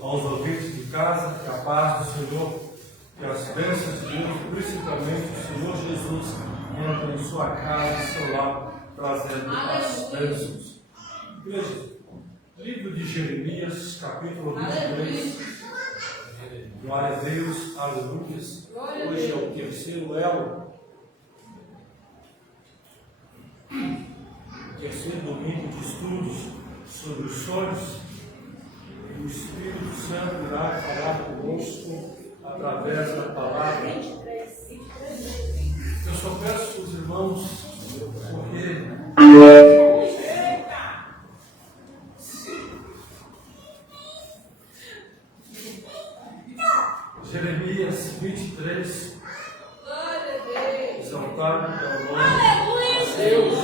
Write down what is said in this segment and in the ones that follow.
Aos ouvintes de casa, que a paz do Senhor e as bênçãos de Deus, principalmente o Senhor Jesus, entra em sua casa, em seu lar, trazendo as bênçãos. Veja, livro de Jeremias, capítulo 23. Glória a Deus, aleluia. Hoje é o terceiro elo, o terceiro domingo de estudos sobre os sonhos. O Espírito Santo irá falar conosco através da palavra. Eu só peço para os irmãos, porque Jeremias 23, exaltado é o nome de Deus.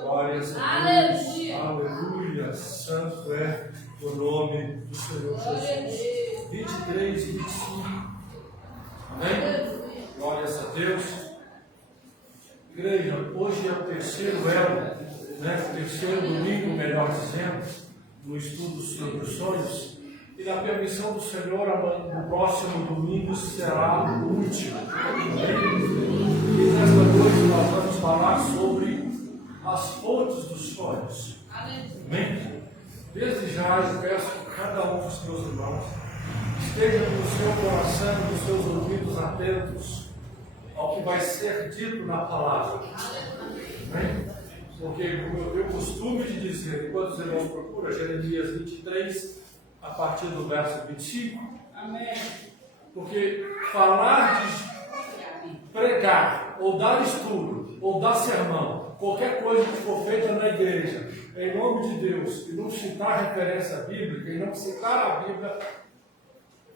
Glórias a Deus. Aleluia, santo é o nome do Senhor Jesus. 23 e 25. Amém? Glórias a Deus. Igreja, hoje é o terceiro elo, o terceiro domingo, melhor dizendo, no estudo sobre os sonhos. E na permissão do Senhor, no próximo domingo será o último. E nesta noite nós vamos falar sobre as fontes dos sonhos. Amém? Desde já eu peço que cada um dos meus irmãos esteja com o seu coração e com os seus ouvidos atentos ao que vai ser dito na palavra. Amém? Porque eu costumo de dizer, enquanto os irmãos procuram Jeremias 23, a partir do verso 25. Amém? Porque falar de pregar, ou dar estudo, ou dar sermão, qualquer coisa que for feita na igreja, em nome de Deus, e não citar referência bíblica, e não citar a Bíblia,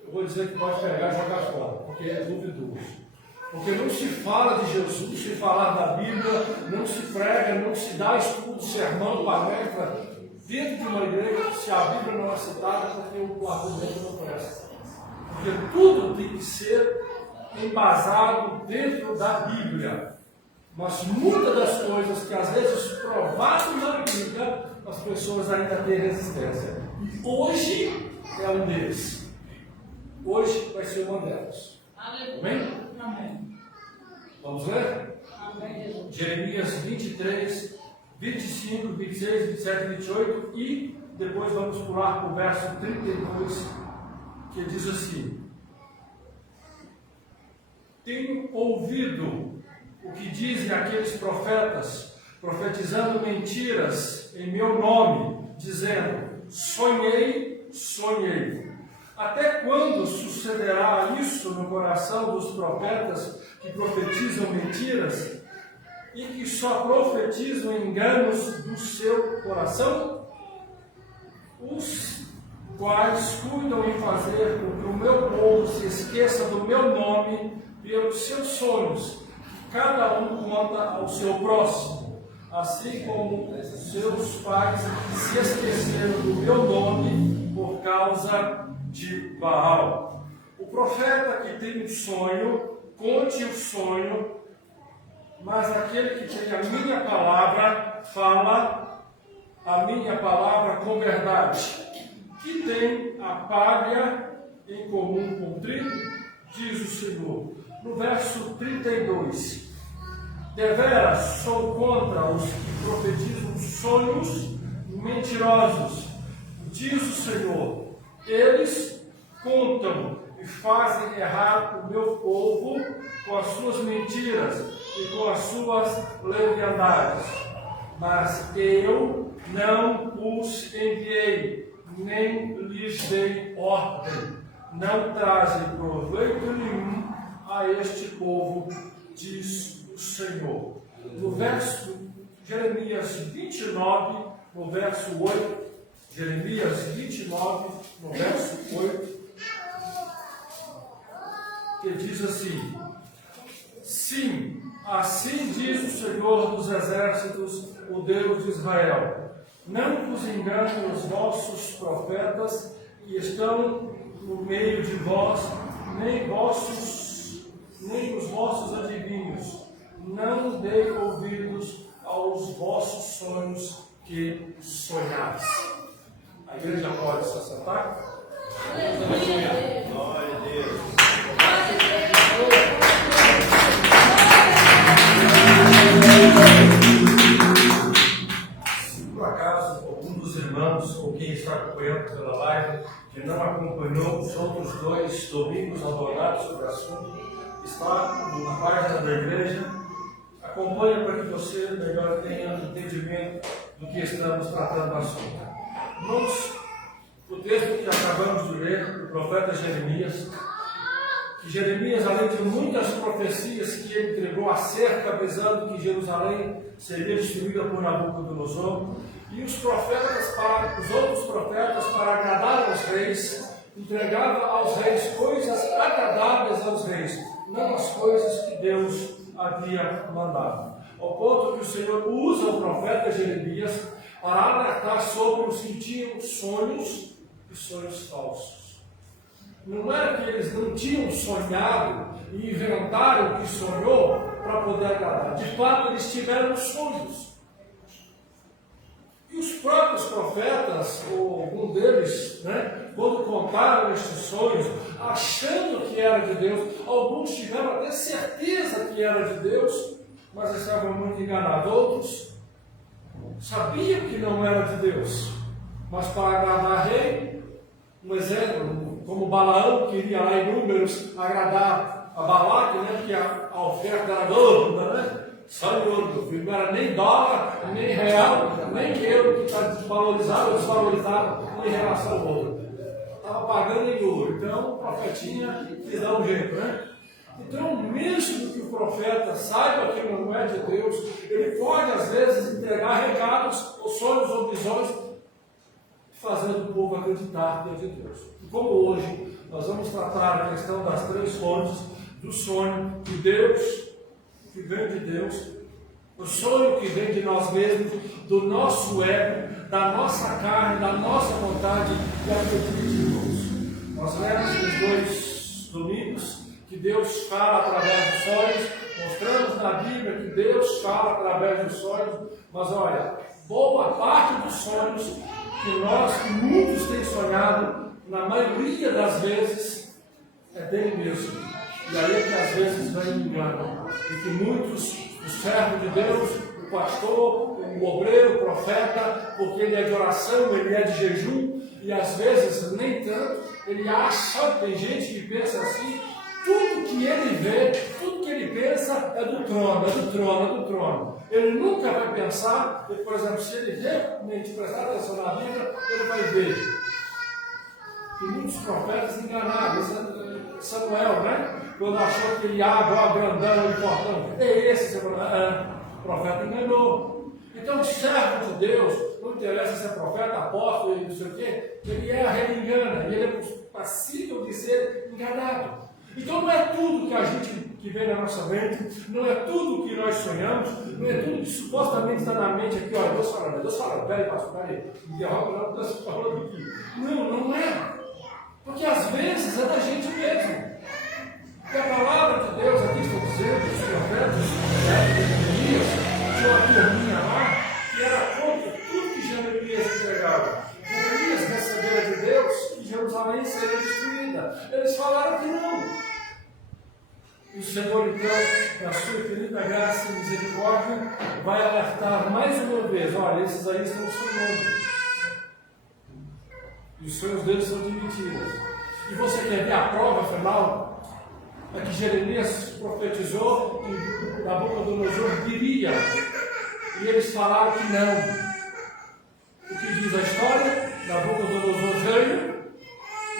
eu vou dizer que pode pegar e jogar fora, porque é duvidoso. Porque não se fala de Jesus, se falar da Bíblia, não se prega, não se dá estudo, sermão, palestra, dentro de uma igreja, se a Bíblia não é citada, porque o argumento não presta. Porque tudo tem que ser embasado dentro da Bíblia. Mas muitas das coisas que às vezes provadas na Bíblia, as pessoas ainda têm resistência. E hoje é um deles. Hoje vai ser uma delas. Amém? Amém. Vamos ler? Amém. Jeremias 23, 25, 26, 27 e 28. E depois vamos pular para o verso 32, que diz assim: tenho ouvido o que dizem aqueles profetas, profetizando mentiras em meu nome, dizendo: sonhei, sonhei. Até quando sucederá isso no coração dos profetas que profetizam mentiras e que só profetizam enganos do seu coração? Os quais cuidam em fazer com que o meu povo se esqueça do meu nome pelos seus sonhos, cada um conta ao seu próximo, assim como seus pais se esqueceram do meu nome por causa de Baal. O profeta que tem um sonho, conte o sonho, mas aquele que tem a minha palavra, fala a minha palavra com verdade. Que tem a palha em comum com o trigo, diz o Senhor. No verso 32, deveras sou contra os que profetizam sonhos mentirosos, diz o Senhor. Eles contam e fazem errar o meu povo com as suas mentiras, e com as suas leviandades. Mas eu não os enviei, nem lhes dei ordem. Não trazem proveito nenhum a este povo, diz o Senhor. No verso Jeremias 29, no verso 8, Jeremias 29, no verso 8, que diz assim: sim, assim diz o Senhor dos Exércitos, o Deus de Israel: não vos enganem os vossos profetas que estão no meio de vós, nem os vossos adivinhos. Não dei ouvidos aos vossos sonhos que sonhais. A igreja pode se assentar? Glória a Deus. Se por acaso algum dos irmãos ou quem está acompanhando pela live que não acompanhou os outros 2 domingos abordados sobre o assunto, está na página da igreja. Acompanhe para que você melhor tenha entendimento do que estamos tratando do assunto. Irmãos, o texto que acabamos de ler, do profeta Jeremias, que Jeremias, além de muitas profecias que ele entregou acerca, avisando que Jerusalém seria destruída por Nabucodonosor, e os outros profetas, para agradar aos reis, entregava aos reis coisas agradáveis aos reis, não as coisas que Deus havia mandado. Ao ponto que o Senhor usa o profeta Jeremias para alertar sobre os que tinham sonhos e sonhos falsos. Não era que eles não tinham sonhado e inventaram o que sonhou para poder agradar. De fato, eles tiveram sonhos. E os próprios profetas, ou algum deles, quando contaram estes sonhos, achando que era de Deus, alguns tiveram até certeza que era de Deus, mas estavam muito enganados. Outros sabiam que não era de Deus, mas para agradar rei, um exemplo, como Balaão queria lá em Números agradar a Balaque, que a oferta era dupla, só em ouro, meu filho, não era nem dólar, nem real, nem euro, que está desvalorizado ou desvalorizado em relação ao ouro. Estava pagando em ouro, então o profetinha quis dar um jeito, Então, mesmo que o profeta saiba que não é de Deus, ele pode às vezes entregar recados, ou sonhos ou visões, fazendo o povo acreditar que é de Deus. E como hoje nós vamos tratar a questão das 3 fontes do sonho de Deus, que vem de Deus, o sonho que vem de nós mesmos, do nosso ego, da nossa carne, da nossa vontade e apetite de Deus. Nós lemos nos 2 domingos que Deus fala através dos sonhos, mostramos na Bíblia que Deus fala através dos sonhos, mas olha, boa parte dos sonhos que muitos têm sonhado, na maioria das vezes, é dele mesmo. E aí é que às vezes vem o engano. E que muitos, o servo de Deus, o pastor, o obreiro, o profeta, porque ele é de oração, ele é de jejum, e às vezes nem tanto, ele acha, tem gente que pensa assim, tudo que ele vê, tudo que ele pensa é do trono, é do trono, é do trono. Ele nunca vai pensar, por exemplo, se ele realmente prestar atenção na Bíblia, ele vai ver que muitos profetas enganaram. Samuel, quando achou que ele ia agora grandão e fortão, é esse, o profeta enganou. Então, o servo de Deus, não interessa se é profeta, apóstolo, não sei o quê, ele erra, ele engana, ele é passível de ser enganado. Então não é tudo que a gente que vem na nossa mente, não é tudo que nós sonhamos, não é tudo que supostamente está na mente aqui, olha, Deus falando, peraí, pastor, peraí, me interrompe, não, Deus falando aqui. Não é. Porque às vezes é da gente mesmo. Porque a palavra de Deus aqui está dizendo, os profetas, Jeremias, tinha uma turminha lá, que era contra tudo que Jeremias entregava. Jeremias recebera de Deus que Jerusalém seria destruída. Eles falaram que não. E o Senhor, então, na sua infinita graça e misericórdia, vai alertar mais uma vez: olha, esses aí estão sonhando. E os sonhos deles são de mentiras. E você quer ver a prova final? é que Jeremias profetizou que Nabucodonosor viria. E eles falaram que não. O que diz a história? Nabucodonosor veio,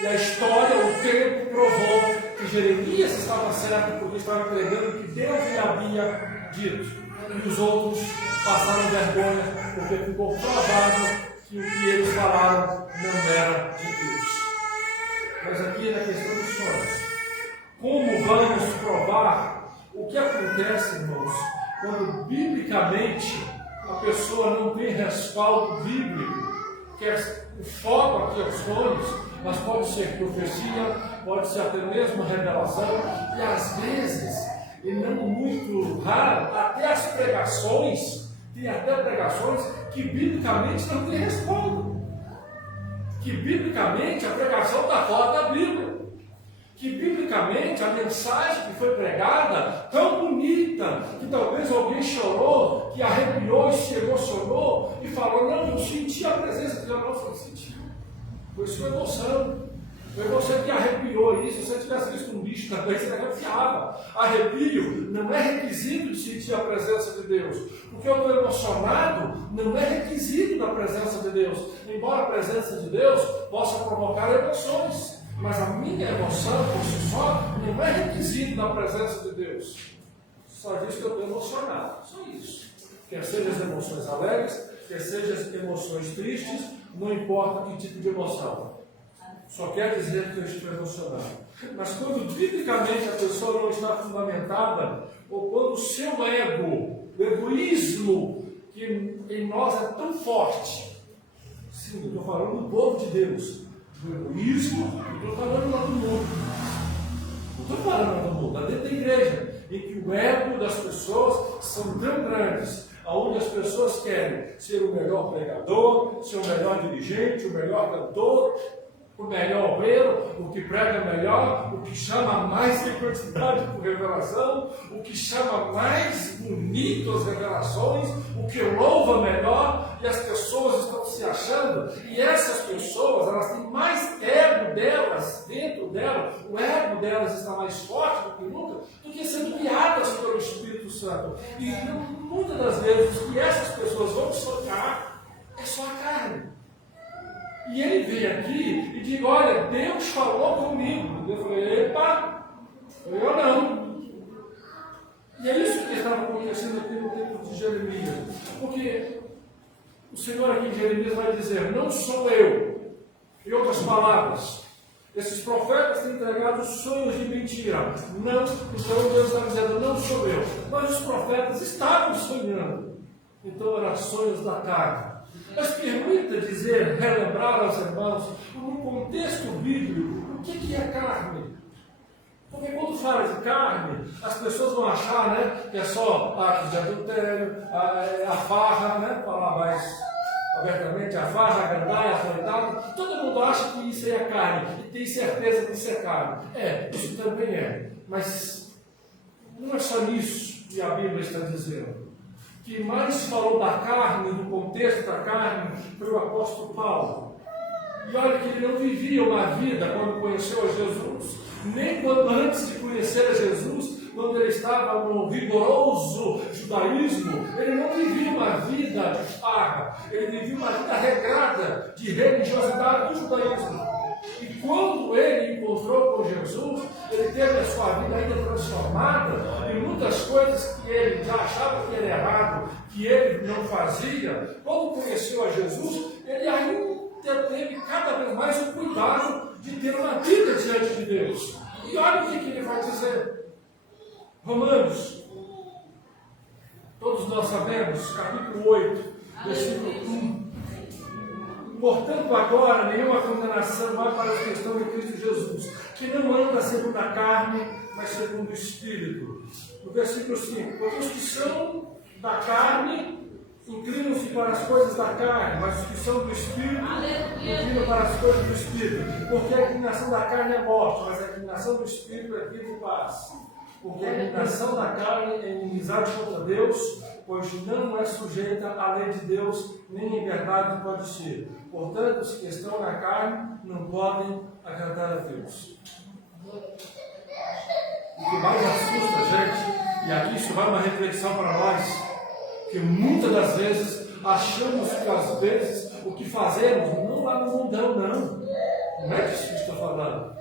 e a história, o tempo provou que Jeremias estava certo, porque estava pregando o que Deus lhe havia dito. E os outros passaram vergonha, porque ficou provado que o que eles falaram não era de Deus. Mas aqui na questão dos sonhos, como vamos provar o que acontece, irmãos, quando biblicamente a pessoa não tem respaldo bíblico, que é o foco aqui aos sonhos, mas pode ser profecia, pode ser até mesmo revelação, e às vezes, e não muito raro, até as pregações, tem até pregações que biblicamente não tem respaldo. Que biblicamente a pregação está fora da Bíblia. Que biblicamente a mensagem que foi pregada, tão bonita, que talvez alguém chorou, que arrepiou e se emocionou, e falou, não, eu senti a presença de Deus. Não, foi sentir. Foi sua emoção. Foi você que arrepiou isso. Se você tivesse visto um bicho também, você arrepiava. Arrepio não é requisito de sentir a presença de Deus. Porque eu estou emocionado não é requisito da presença de Deus. Embora a presença de Deus possa provocar emoções. Mas a minha emoção, por si só, não é requisito da presença de Deus. Só diz que eu estou emocionado. Só isso. Quer sejam as emoções alegres, quer sejam as emoções tristes, não importa que tipo de emoção. Só quer dizer que eu estou emocionado. Mas quando biblicamente a pessoa não está fundamentada, ou quando o seu ego, o egoísmo que em nós é tão forte, sim, eu estou falando do povo de Deus, do egoísmo, eu estou falando lá do mundo. Não estou falando lá do mundo, lá dentro da igreja, em que o ego das pessoas são tão grandes, onde as pessoas querem ser o melhor pregador, ser o melhor dirigente, o melhor cantor, o melhor obreiro, o que prega melhor, o que chama mais em quantidade por revelação, o que chama mais bonito as revelações, o que louva melhor, e as pessoas estão se achando, e essas pessoas, elas têm mais ego delas, dentro dela, o ego delas está mais forte do que nunca, do que sendo guiadas pelo Espírito Santo. E muitas das vezes o que essas pessoas vão sonhar é só a carne. E ele vem aqui e diz, olha, Deus falou comigo. Eu falei, epa, eu não. E é isso que estava acontecendo aqui no tempo de Jeremias. Porque o Senhor aqui em Jeremias vai dizer, não sou eu. Em outras palavras, esses profetas têm entregado sonhos de mentira. Não, então Deus está dizendo, não sou eu. Mas os profetas estavam sonhando. Então eram sonhos da carne. Mas permita dizer, relembrar aos irmãos, no contexto bíblico, o que é carne? Porque quando fala de carne, as pessoas vão achar, né, que é só atos de adultério, a farra, né, falar mais abertamente, a farra, a gandaia, a noitada. Todo mundo acha que isso é carne, e tem certeza que isso é carne. É, isso também é. Mas não é só isso que a Bíblia está dizendo. Que mais falou da carne, do contexto da carne, foi o apóstolo Paulo. E olha que ele não vivia uma vida quando conheceu a Jesus, nem quando antes de conhecer a Jesus, quando ele estava no rigoroso judaísmo, ele não vivia uma vida de farra, ele vivia uma vida regrada de religiosidade do judaísmo. E quando ele encontrou com Jesus, ele teve a sua vida ainda transformada, e muitas coisas que ele já achava que era errado, que ele não fazia, quando conheceu a Jesus, ele ainda teve cada vez mais o cuidado de ter uma vida diante de Deus. E olha o que ele vai dizer. Romanos, todos nós sabemos, capítulo 8, versículo 1. Portanto, agora, nenhuma condenação vai para os que estão em Cristo Jesus, que não anda segundo a carne, mas segundo o Espírito. No versículo 5, porque os que são da carne inclinam-se para as coisas da carne, mas os que são do Espírito inclinam para as coisas do Espírito. Porque a inclinação da carne é morte, mas a inclinação do Espírito é vida e paz. Porque a inclinação da carne é inimizade contra Deus, pois não é sujeita à lei de Deus, nem em verdade pode ser. Portanto, os que estão na carne não podem agradar a Deus. o que mais assusta a gente, e aqui isso vai uma reflexão para nós, que muitas das vezes achamos que às vezes o que fazemos não lá no mundão, não é disso que estou falando.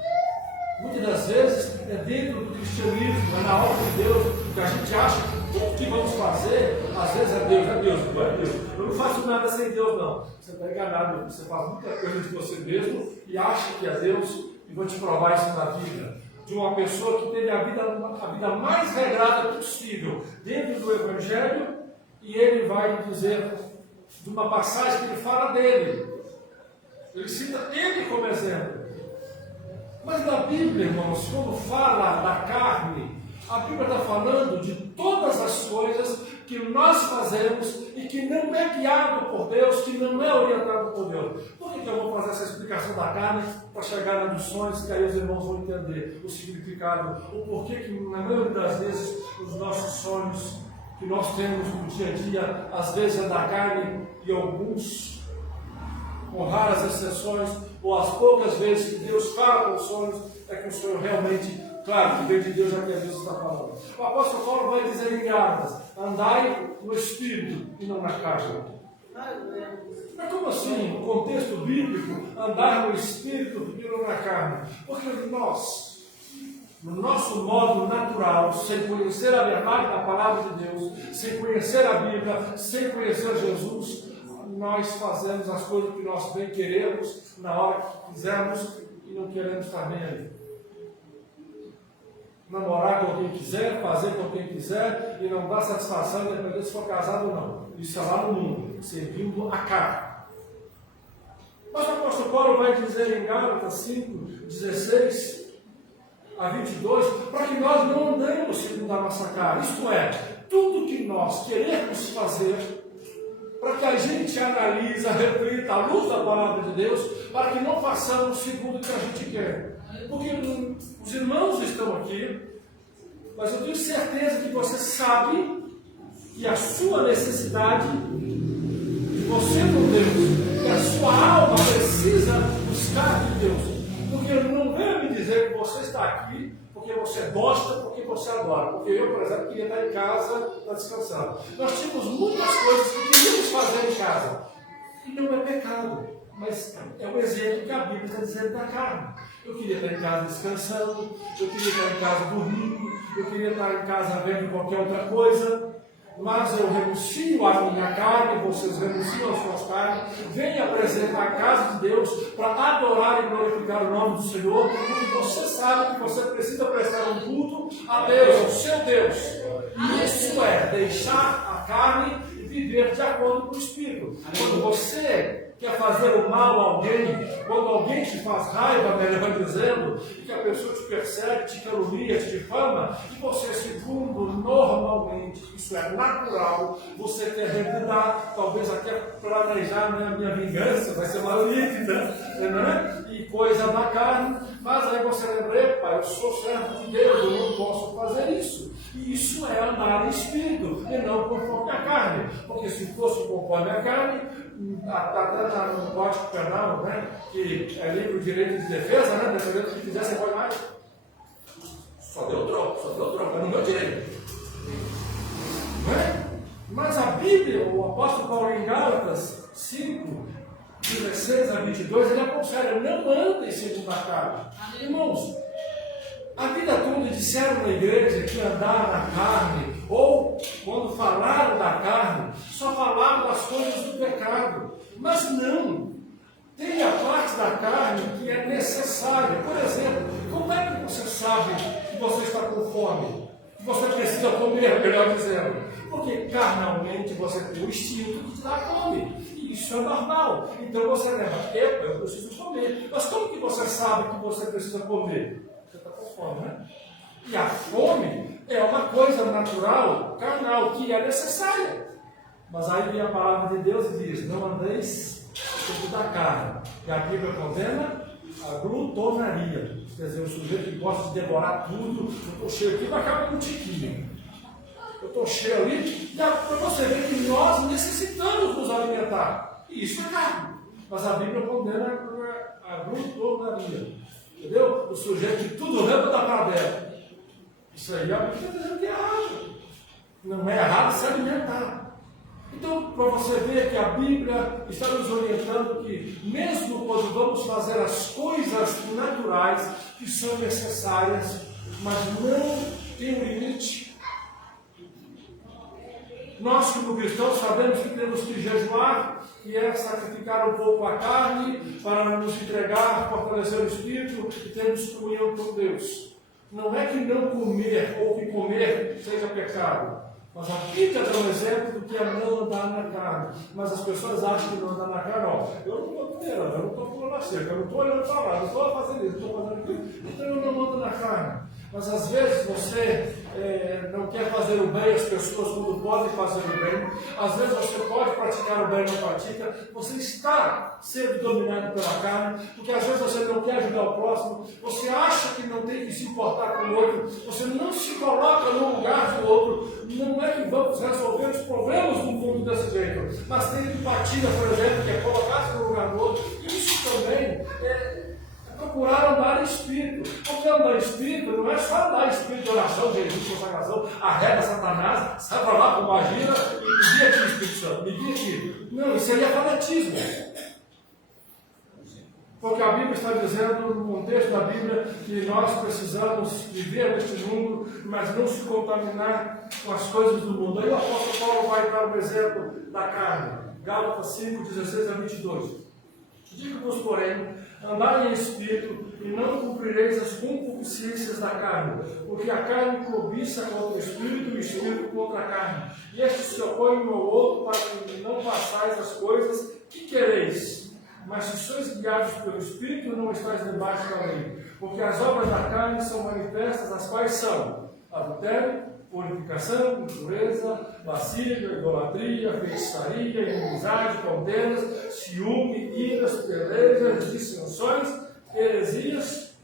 Muitas das vezes é dentro do cristianismo, é na obra de Deus, que a gente acha que tudo que vamos fazer, às vezes é Deus, não é Deus. Eu não faço nada sem Deus, não. Você está enganado, você faz muita coisa de você mesmo e acha que é Deus, e vou te provar isso na vida. De uma pessoa que teve a vida mais regrada possível dentro do Evangelho, e ele vai dizer de uma passagem que ele fala dele. Ele cita ele como exemplo. Mas na Bíblia, irmãos, quando fala da carne, a Bíblia está falando de todas as coisas que nós fazemos e que não é guiado por Deus, que não é orientado por Deus. Por que eu vou fazer essa explicação da carne para chegar nas lições que aí os irmãos vão entender o significado, o porquê que na maioria das vezes os nossos sonhos que nós temos no dia a dia, às vezes é da carne e alguns, com raras exceções, ou as poucas vezes que Deus fala com os sonhos, é que o sonho realmente, claro, que vem de Deus, é que Deus está falando. O apóstolo Paulo vai dizer em Gálatas: andai no Espírito e não na carne. Mas como assim, no contexto bíblico, andar no Espírito e não na carne? Porque nós, no nosso modo natural, sem conhecer a verdade da palavra de Deus, sem conhecer a Bíblia, sem conhecer Jesus, nós fazemos as coisas que nós bem queremos, na hora que quisermos, e não queremos estar bem ali. Namorar com quem quiser, fazer com quem quiser, e não dar satisfação, independente se for casado ou não. Isso é lá no mundo, servindo a carne. Mas o apóstolo Paulo vai dizer em Gálatas 5, 16 a 22, para que nós não andemos segundo a nossa carne. Isto é, tudo que nós queremos fazer, para que a gente analise, reflita à luz da palavra de Deus, para que não façamos segundo o que a gente quer. Porque os irmãos estão aqui, mas eu tenho certeza que você sabe que a sua necessidade de você com Deus, que a sua alma precisa buscar de Deus. Porque não venha me dizer que você está aqui porque você gosta, porque você adora. Porque eu, por exemplo, queria estar em casa para descansar. Nós tínhamos muitas coisas que queríamos fazer em casa. E não é pecado, mas é um exemplo que a Bíblia está dizendo da carne. Eu queria estar em casa descansando, eu queria estar em casa dormindo, eu queria estar em casa vendo qualquer outra coisa. Mas eu renuncio à minha carne, vocês renunciam às suas carnes, venham apresentar a casa de Deus para adorar e glorificar o nome do Senhor, porque você sabe que você precisa prestar um culto a Deus, ao seu Deus. Isso é deixar a carne e viver de acordo com o Espírito. Quando você quer fazer o mal a alguém, quando alguém te faz raiva, melhor dizendo, e que a pessoa te persegue, te calunia, te difama, e você, segundo normalmente, isso é natural, você quer revidar, talvez até planejar a minha vingança, vai ser maligna, né? E coisa da carne, mas aí você lembra: epa, eu sou servo de Deus, eu não posso fazer isso. E isso é andar em espírito, e não conforme a carne, porque se fosse conforme a carne, até no Código Penal, né, que é livre o direito de defesa, né, dependendo do que fizer, você pode mais. Só deu troco, é no meu direito. Não é? Mas a Bíblia, o apóstolo Paulo em Gálatas 5, 16 a 22, ele aconselha: não andem segundo a carne. Irmãos, a vida toda disseram na igreja que andar na carne, ou quando falaram da carne, só falaram das coisas do pecado. Mas não, tem a parte da carne que é necessária. Por exemplo, como é que você sabe que você está com fome? Que você precisa comer, melhor dizendo. Porque carnalmente você tem o instinto de te dar fome. E isso é normal. Então você lembra: epa, eu preciso comer. Mas como que você sabe que você precisa comer? Você está com fome, né? E a fome é uma coisa natural, carnal, que é necessária. Mas aí vem a palavra de Deus e diz: não andeis segundo a carne. E a Bíblia condena a glutonaria. Quer dizer, o sujeito que gosta de devorar tudo. Eu estou cheio aqui, vai acabar com um tiquinho. Eu estou cheio ali. Para você ver que nós necessitamos nos alimentar. E isso é carne. Mas a Bíblia condena a glutonaria. Entendeu? O sujeito que tudo rampa da para dentro. Isso aí a Bíblia está dizendo que é errado. Não é errado se alimentar. Então, para você ver que a Bíblia está nos orientando que, mesmo quando vamos fazer as coisas naturais que são necessárias, mas não tem um limite. Nós, como cristãos, sabemos que temos que jejuar, que é sacrificar um pouco a carne para nos entregar, fortalecer o espírito e termos comunhão com Deus. Não é que não comer ou que comer seja pecado. Mas a Bíblia dá um exemplo do que é não andar na carne. Mas as pessoas acham que não andar na carne, ó, eu não estou comendo, eu não estou pulando a cerca, eu não estou olhando para lá, eu não estou fazendo isso, estou fazendo aquilo, então eu não ando na carne. Mas às vezes você não quer fazer o bem às pessoas quando podem fazer o bem. Às vezes você pode praticar o bem e não pratica. Você está sendo dominado pela carne, porque às vezes você não quer ajudar o próximo, você acha que não tem que se importar com o outro, você não se coloca no lugar do outro. Não é que vamos resolver os problemas do mundo desse jeito, mas tem empatia, por exemplo, que é colocar-se no lugar do outro. Isso também é procurar andar em espírito. Porque andar em espírito não é só andar em espírito de oração, jejum, consagração, arreda Satanás, sai para lá com magia e me guia aqui, Espírito Santo, me guia aqui. Não, isso aí é fanatismo. Porque a Bíblia está dizendo, no contexto da Bíblia, que nós precisamos viver neste mundo, mas não se contaminar com as coisas do mundo. Aí o apóstolo Paulo vai dar um exemplo da carne. Gálatas 5, 16 a 22. Digo-vos, porém, andai em espírito e não cumprireis as concupiscências da carne, porque a carne cobiça contra o espírito e o espírito contra a carne. E estes se opõem um ao outro para que não façais as coisas que quereis. Mas se sois guiados pelo Espírito, não estáis debaixo da lei. Porque as obras da carne são manifestas, as quais são adultério, purificação, impureza, lascívia, idolatria, feitiçaria, inimizade, contendas, ciúme, iras, pelejas, dissensões, heresias,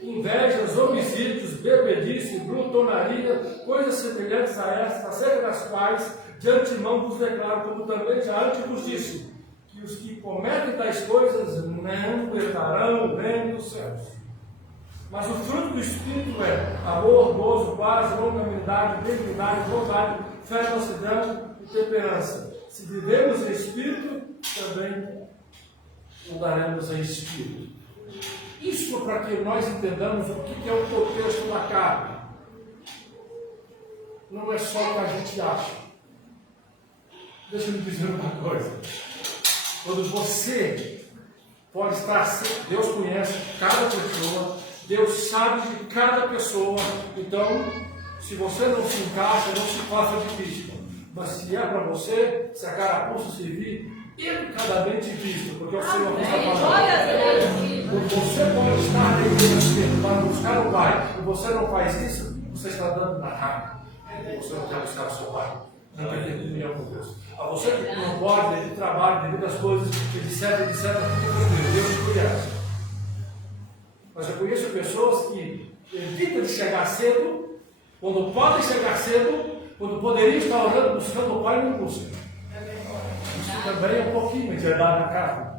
invejas, homicídios, bebedice, glutonaria, coisas semelhantes a estas, acerca das quais de antemão vos declaro, como também já antes vos disse, que os que cometem tais coisas não herdarão o reino dos céus. Mas o fruto do Espírito é amor, gozo, paz, longanimidade, benignidade, bondade, fé, mansidão e temperança. Se vivemos em Espírito, também andaremos em Espírito. Isso para que nós entendamos o que é o contexto da carne. Não é só o que a gente acha. Deixa eu me dizer uma coisa. Quando você pode estar, Deus conhece cada pessoa, Deus sabe de cada pessoa, então, se você não se encaixa, não se faça difícil. Mas se é para você, se a carapuça servir, educadamente visto, porque o Senhor está falando. Quando você pode estar na igreja para buscar o Pai, e você não faz isso, você está dando na carne. Você não quer buscar o seu Pai. Não quer ter comunhão com Deus. A você que não pode, devido ao trabalho, devido às coisas, etc, Deus te conhece. Mas eu conheço pessoas que evitam de chegar cedo, quando podem chegar cedo, quando poderiam estar orando, buscando o Pai e não buscam. Isso também é um pouquinho de herdar na carne.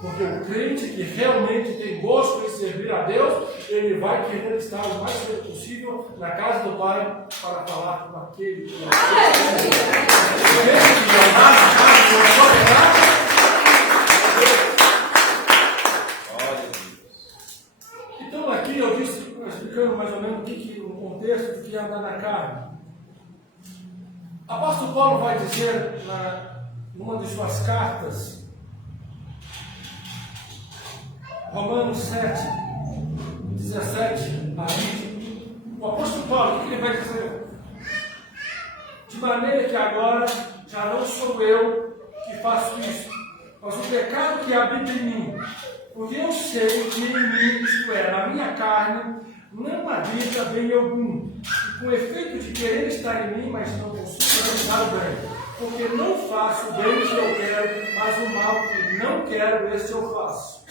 Porque o crente que realmente tem gosto em servir a Deus, ele vai querer estar o mais cedo possível na casa do Pai para falar com aquele que não Então aqui eu disse, explicando mais ou menos o contexto do que é andar na carne. Apóstolo Paulo vai dizer numa de suas cartas, Romanos 7, 17 a 20, o apóstolo Paulo, o que ele vai dizer? De maneira que agora já não sou eu que faço isso, mas o pecado que habita em mim, porque eu sei que em mim, isto é, na minha carne, não habita bem algum, e com o efeito de querer estar em mim, mas não consigo realizar o bem, porque não faço o bem que eu quero, mas o mal que não quero, esse eu faço.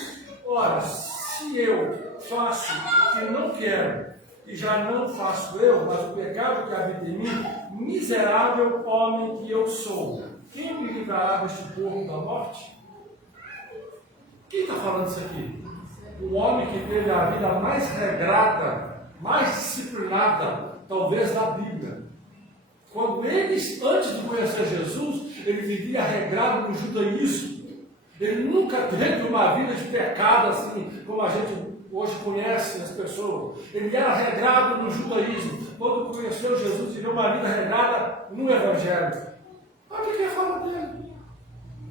Ora, se eu faço o que não quero, e já não faço eu, mas o pecado que habita em mim, miserável homem que eu sou, quem me livrará deste corpo da morte? Quem está falando isso aqui? O homem que teve a vida mais regrada mais disciplinada, talvez, da Bíblia. Quando eles, antes de conhecer Jesus, ele vivia regrado no judaísmo. Ele nunca teve uma vida de pecado assim, como a gente hoje conhece as pessoas. Ele era regrado no judaísmo. Quando conheceu Jesus, viveu uma vida regrada no Evangelho. Olha o que ele fala dele.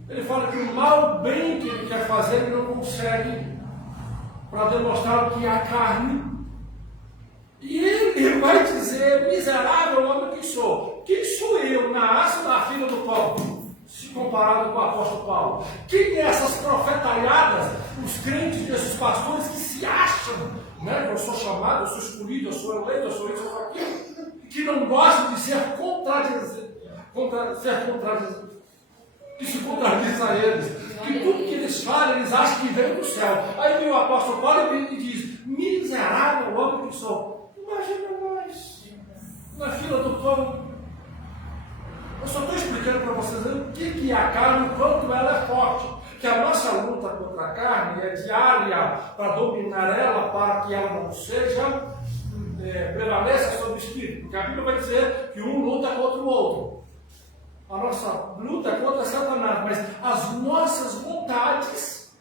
Ele fala que o mal, o bem que ele quer fazer, ele não consegue, para demonstrar o que é a carne. E ele vai dizer: miserável homem que sou. Quem sou eu na aça da filha do Paulo, se comparado com o apóstolo Paulo? Quem é essas profetalhadas, os crentes desses pastores que se acham, né? Eu sou chamado, eu sou escolhido, eu sou eleito, eu sou isso, eu sou aquilo, que não gostam de ser que se contradiz a eles, que tudo que eles falam, eles acham que vem do céu. Aí vem o apóstolo Paulo e diz: miserável homem que sou. Imagina nós, na fila do pão. Eu só estou explicando para vocês o que é a carne, o quanto ela é forte. Que a nossa luta contra a carne é diária para dominar ela, para que ela não seja prevaleça sobre o espírito. Porque a Bíblia vai dizer que um luta contra o outro. A nossa luta é contra Satanás, mas as nossas vontades.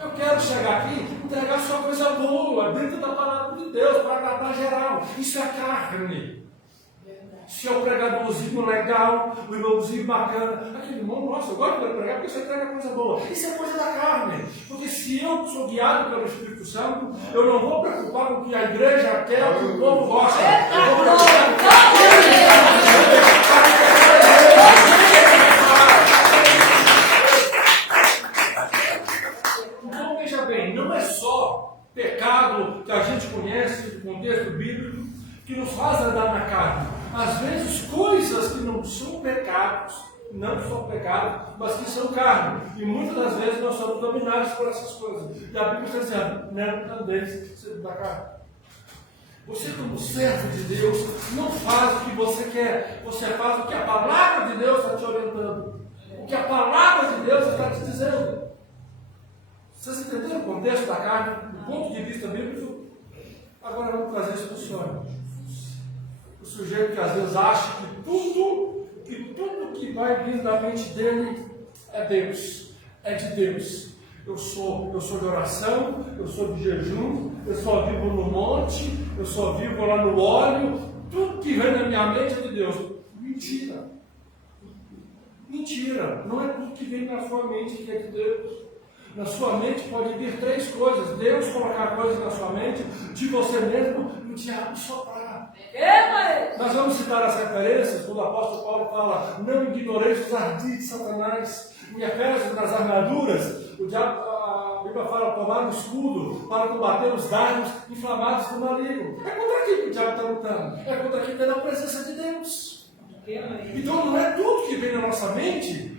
Eu quero chegar aqui e entregar só coisa boa, dentro da palavra de Deus, para agradar geral. Isso é carne. Se eu pregar um irmãozinho legal, um irmãozinho bacana, aquele irmão, nossa, eu gosto de pregar porque você entrega coisa boa. Isso é coisa da carne. Porque se eu sou guiado pelo Espírito Santo, eu não vou preocupar com o que a igreja quer, o que o povo gosta. Eu vou preocupar Então veja bem, não é só pecado que a gente conhece do contexto bíblico que nos faz andar na carne. Às vezes, coisas que não são pecados, mas que são carne. E muitas das vezes nós somos dominados por essas coisas. E a Bíblia está dizendo: não andeis da carne. Você, como servo de Deus, não faz o que você quer. Você faz o que a palavra de Deus está te orientando. O que a palavra de Deus está te dizendo. Vocês entenderam o contexto da carne, do ponto de vista bíblico? Agora vamos trazer isso para o sonho. O sujeito que às vezes acha que tudo que vai vir da mente dele é Deus, é de Deus. Eu sou de oração, eu sou de jejum, eu só vivo no monte, eu só vivo lá no óleo, tudo que vem na minha mente é de Deus. Mentira. Mentira. Não é tudo que vem na sua mente que é de Deus. Na sua mente pode vir três coisas: Deus colocar coisas na sua mente, de você mesmo, e o diabo soprar. Nós vamos citar as referências quando o apóstolo Paulo fala: não ignoreis os ardis de Satanás. Em Efésios, nas armaduras, a Bíblia fala: tomar um escudo para combater os dardos inflamados do maligno. É contra quem que o diabo está lutando? É contra quem tem a presença de Deus. Então não é tudo que vem na nossa mente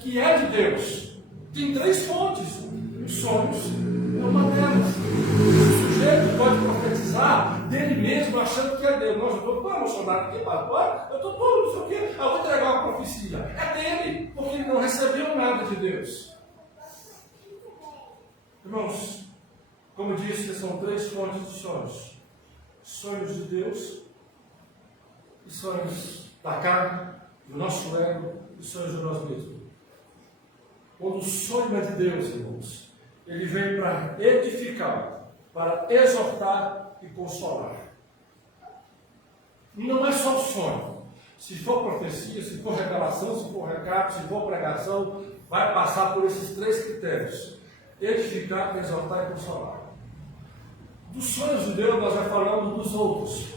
que é de Deus. Tem três fontes. Os sonhos é uma delas. O sujeito pode profetizar dele mesmo achando que é Deus. Nossa, eu estou tão emocionado aqui, pastor. Eu estou todo, não sei o quê. Eu vou entregar uma profecia. É dele, porque ele não recebeu nada de Deus. Irmãos, como disse, são três fontes de sonhos: sonhos de Deus, e sonhos da carne, do nosso ego, e sonhos de nós mesmos. Quando o sonho é de Deus, irmãos, ele vem para edificar, para exortar e consolar. E não é só o sonho. Se for profecia, se for revelação, se for recado, se for pregação, vai passar por esses três critérios: edificar, exortar e consolar. Dos sonhos de Deus nós já falamos dos outros.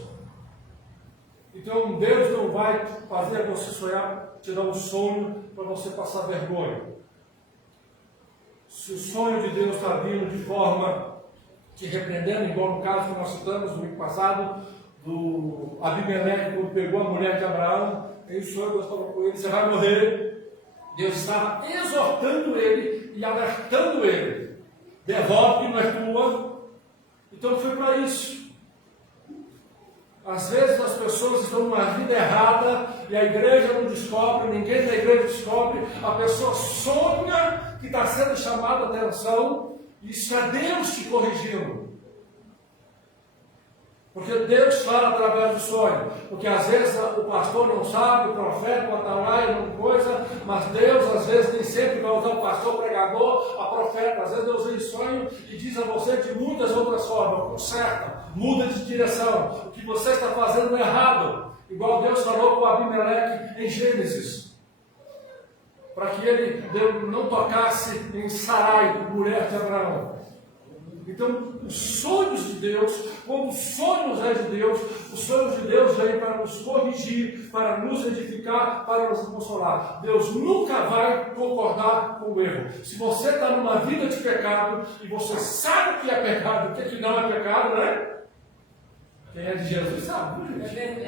Então Deus não vai fazer você sonhar, te dar um sonho para você passar vergonha. Se o sonho de Deus está vindo de forma que, repreendendo, igual no caso que nós citamos no domingo passado, do Abimeleque, quando pegou a mulher de Abraão, em sonho Deus falou com ele: você vai morrer. Deus estava exortando ele e alertando ele: devolve que não é tua. Então foi para isso. Às vezes as pessoas estão numa vida errada e a igreja não descobre, ninguém da igreja descobre. A pessoa sonha que está sendo chamada a atenção, e isso é Deus te corrigindo. Porque Deus fala através do sonho. Porque às vezes o pastor não sabe, o profeta, o atalaia, não coisa, mas Deus às vezes nem sempre vai usar o pastor, o pregador, a profeta. Às vezes Deus usa em sonho e diz a você de muitas outras formas, conserta, muda de direção. O que você está fazendo é errado. Igual Deus falou com Abimeleque em Gênesis. Para que ele não tocasse em Sarai, mulher de Abraão. Então, os sonhos de Deus, como os sonhos é de Deus, os sonhos de Deus vêm para nos corrigir, para nos edificar, para nos consolar. Deus nunca vai concordar com o erro. Se você está numa vida de pecado, e você sabe o que é pecado, o que não é pecado, né? Quem é de Jesus sabe, não é, gente?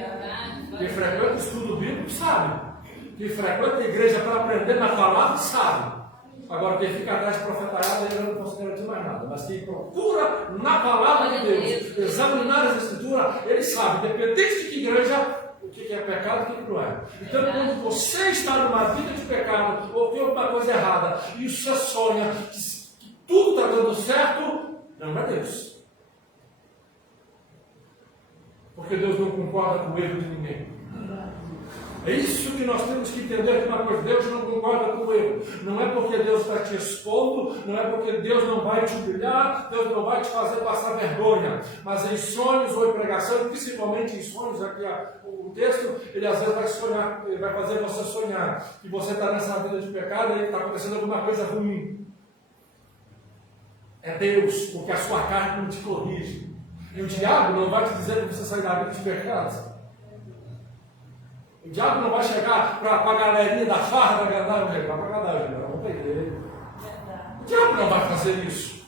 Quem frequenta o estudo bíblico sabe. Quem frequenta a igreja para aprender na palavra sabe. Agora, quem fica atrás de profetaiada, ele não considera de mais nada. Mas quem procura na palavra de Deus, examinar as escrituras, ele sabe, independente de que igreja, o que é pecado e o que não é. Então, quando você está numa vida de pecado, ou tem alguma coisa errada, e você sonha que tudo está dando certo, não é Deus. Porque Deus não concorda com o erro de ninguém. É isso que nós temos que entender, que uma coisa, Deus não concorda com o erro. Não é porque Deus está te expondo, não é porque Deus não vai te humilhar, Deus não vai te fazer passar vergonha. Mas em sonhos ou em pregação, principalmente em sonhos, aqui o texto, ele às vezes vai sonhar, ele vai fazer você sonhar que você está nessa vida de pecado e está acontecendo alguma coisa ruim. É Deus, porque a sua carne não te corrige. E o diabo não vai te dizer que você sai da vida de pecado. O diabo não vai chegar para a galerinha da farra, vai agradar o rei, vai agradar o rei, vamos perder. O diabo não vai fazer isso.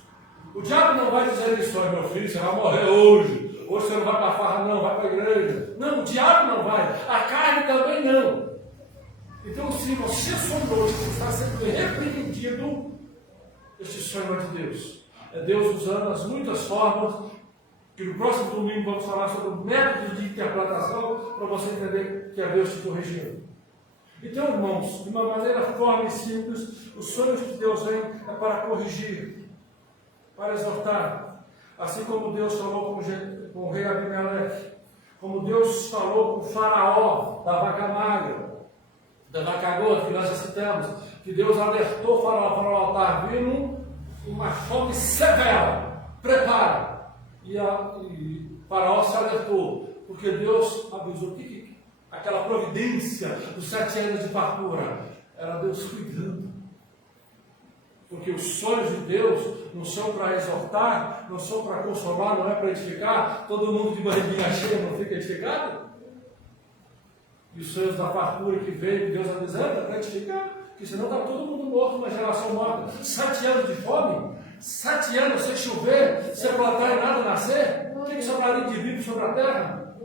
O diabo não vai dizer isso, olha meu filho, você vai morrer hoje. Hoje você não vai para a farra, não, vai para a igreja. Não, o diabo não vai. A carne também não. Então, se você sonhou, você está sendo repreendido, este sonho é de Deus. É Deus usando as muitas formas. Que no próximo domingo vamos falar sobre o método de interpretação para você entender que é Deus te corrigindo. Então, irmãos, de uma maneira forma e simples, os sonhos de Deus vêm é para corrigir, para exortar. Assim como Deus falou com o rei Abimeleque, como Deus falou com o faraó da vaca magra, da vaca gorda, que nós já citamos, que Deus alertou o faraó, está vindo uma fome severa, prepara. E Faraó se alertou, porque Deus avisou que aquela providência dos 7 anos de fartura era Deus cuidando. Porque os sonhos de Deus não são para exortar, não são para consolar, não é para edificar. Todo mundo de barriguinha cheia não fica edificado. E os sonhos da fartura que veio, que Deus avisando, é para edificar. Porque senão está todo mundo morto, uma geração morta. 7 anos de fome. 7 anos sem chover, sem plantar e nada nascer, o que sobraria de vivo sobre a terra?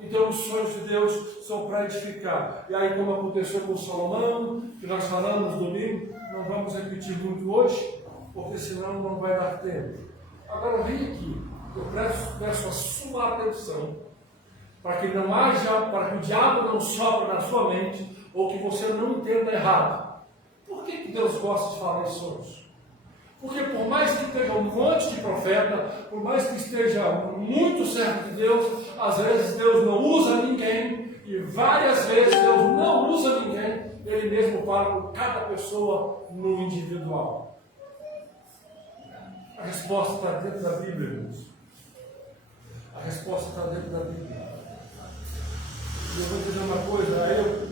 Então os sonhos de Deus são para edificar. E aí, como aconteceu com Salomão, que nós falamos no domingo, não vamos repetir muito hoje, porque senão não vai dar tempo. Agora vem aqui, eu peço a sua atenção, para que não haja, para que o diabo não sopre na sua mente, ou que você não entenda errado. Por que Deus gosta de falar em sonhos? Porque por mais que esteja um monte de profeta, por mais que esteja muito servo de Deus, às vezes Deus não usa ninguém, e várias vezes Deus não usa ninguém, Ele mesmo fala com cada pessoa no individual. A resposta está dentro da Bíblia, irmãos. A resposta está dentro da Bíblia. E eu vou dizer uma coisa, aí eu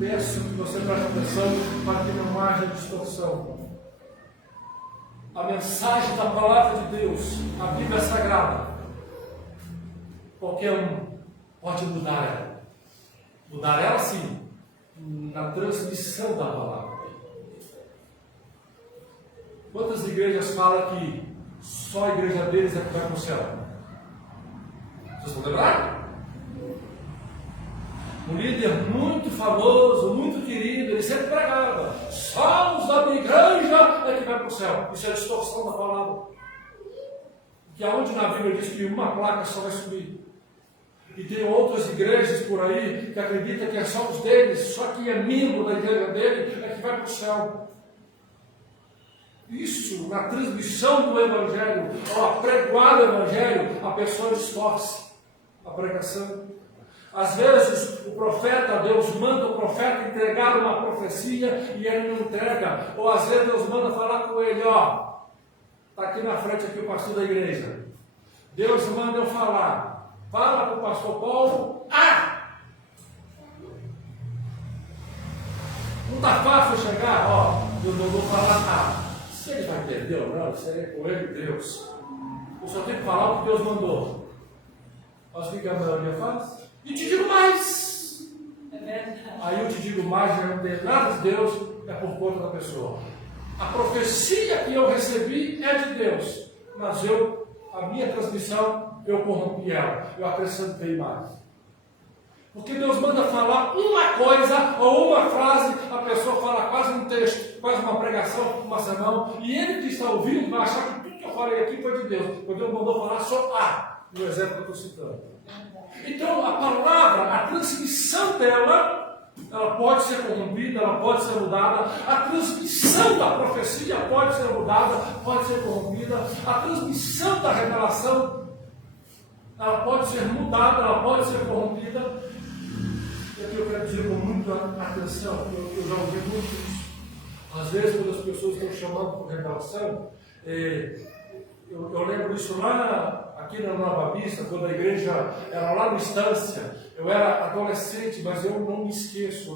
peço que você preste atenção para que não haja distorção. A mensagem da palavra de Deus, a Bíblia Sagrada, qualquer um pode mudar ela. Mudar ela sim, na transmissão da palavra. Quantas igrejas falam que só a igreja deles é que vai para o céu? Vocês vão lembrar? Um líder muito famoso, muito querido, ele sempre pregava: só os da minha igreja é que vai para o céu. Isso é a distorção da palavra. Que aonde na Bíblia diz que uma placa só vai subir. E tem outras igrejas por aí que acreditam que é só os deles, só quem é membro da igreja dele é que vai para o céu. isso, na transmissão do Evangelho, ao apregoar o Evangelho, a pessoa distorce a pregação. Às vezes o profeta, Deus manda o profeta entregar uma profecia e ele não entrega. Ou às vezes Deus manda falar com ele, ó, está aqui na frente aqui o pastor da igreja. Deus manda eu falar. Fala para o pastor Paulo, não está fácil chegar, ó, eu não vou falar nada. Se ele vai entender ou não, isso aí é com ele Deus. Eu só tenho que falar o que Deus mandou. Mas o que a maioria faz? E te digo mais. Aí eu te digo mais, já não tem nada de Deus, é por conta da pessoa. A profecia que eu recebi é de Deus, mas a minha transmissão, eu corrompi ela, eu acrescentei mais. Porque Deus manda falar uma coisa ou uma frase, a pessoa fala quase um texto, quase uma pregação, uma sermão, e ele que está ouvindo vai achar que tudo que eu falei aqui foi de Deus, porque Deus mandou falar só no exemplo que eu estou citando. Então a palavra, a transmissão dela, ela pode ser corrompida, ela pode ser mudada, a transmissão da profecia pode ser mudada, pode ser corrompida, a transmissão da revelação, ela pode ser mudada, ela pode ser corrompida. E aqui eu quero dizer com muita atenção, porque eu já ouvi muito isso. Às vezes, quando as pessoas estão chamando por revelação, eu lembro isso lá aqui na Nova Vista, quando a igreja era lá no Estância. Eu era adolescente, mas eu não me esqueço.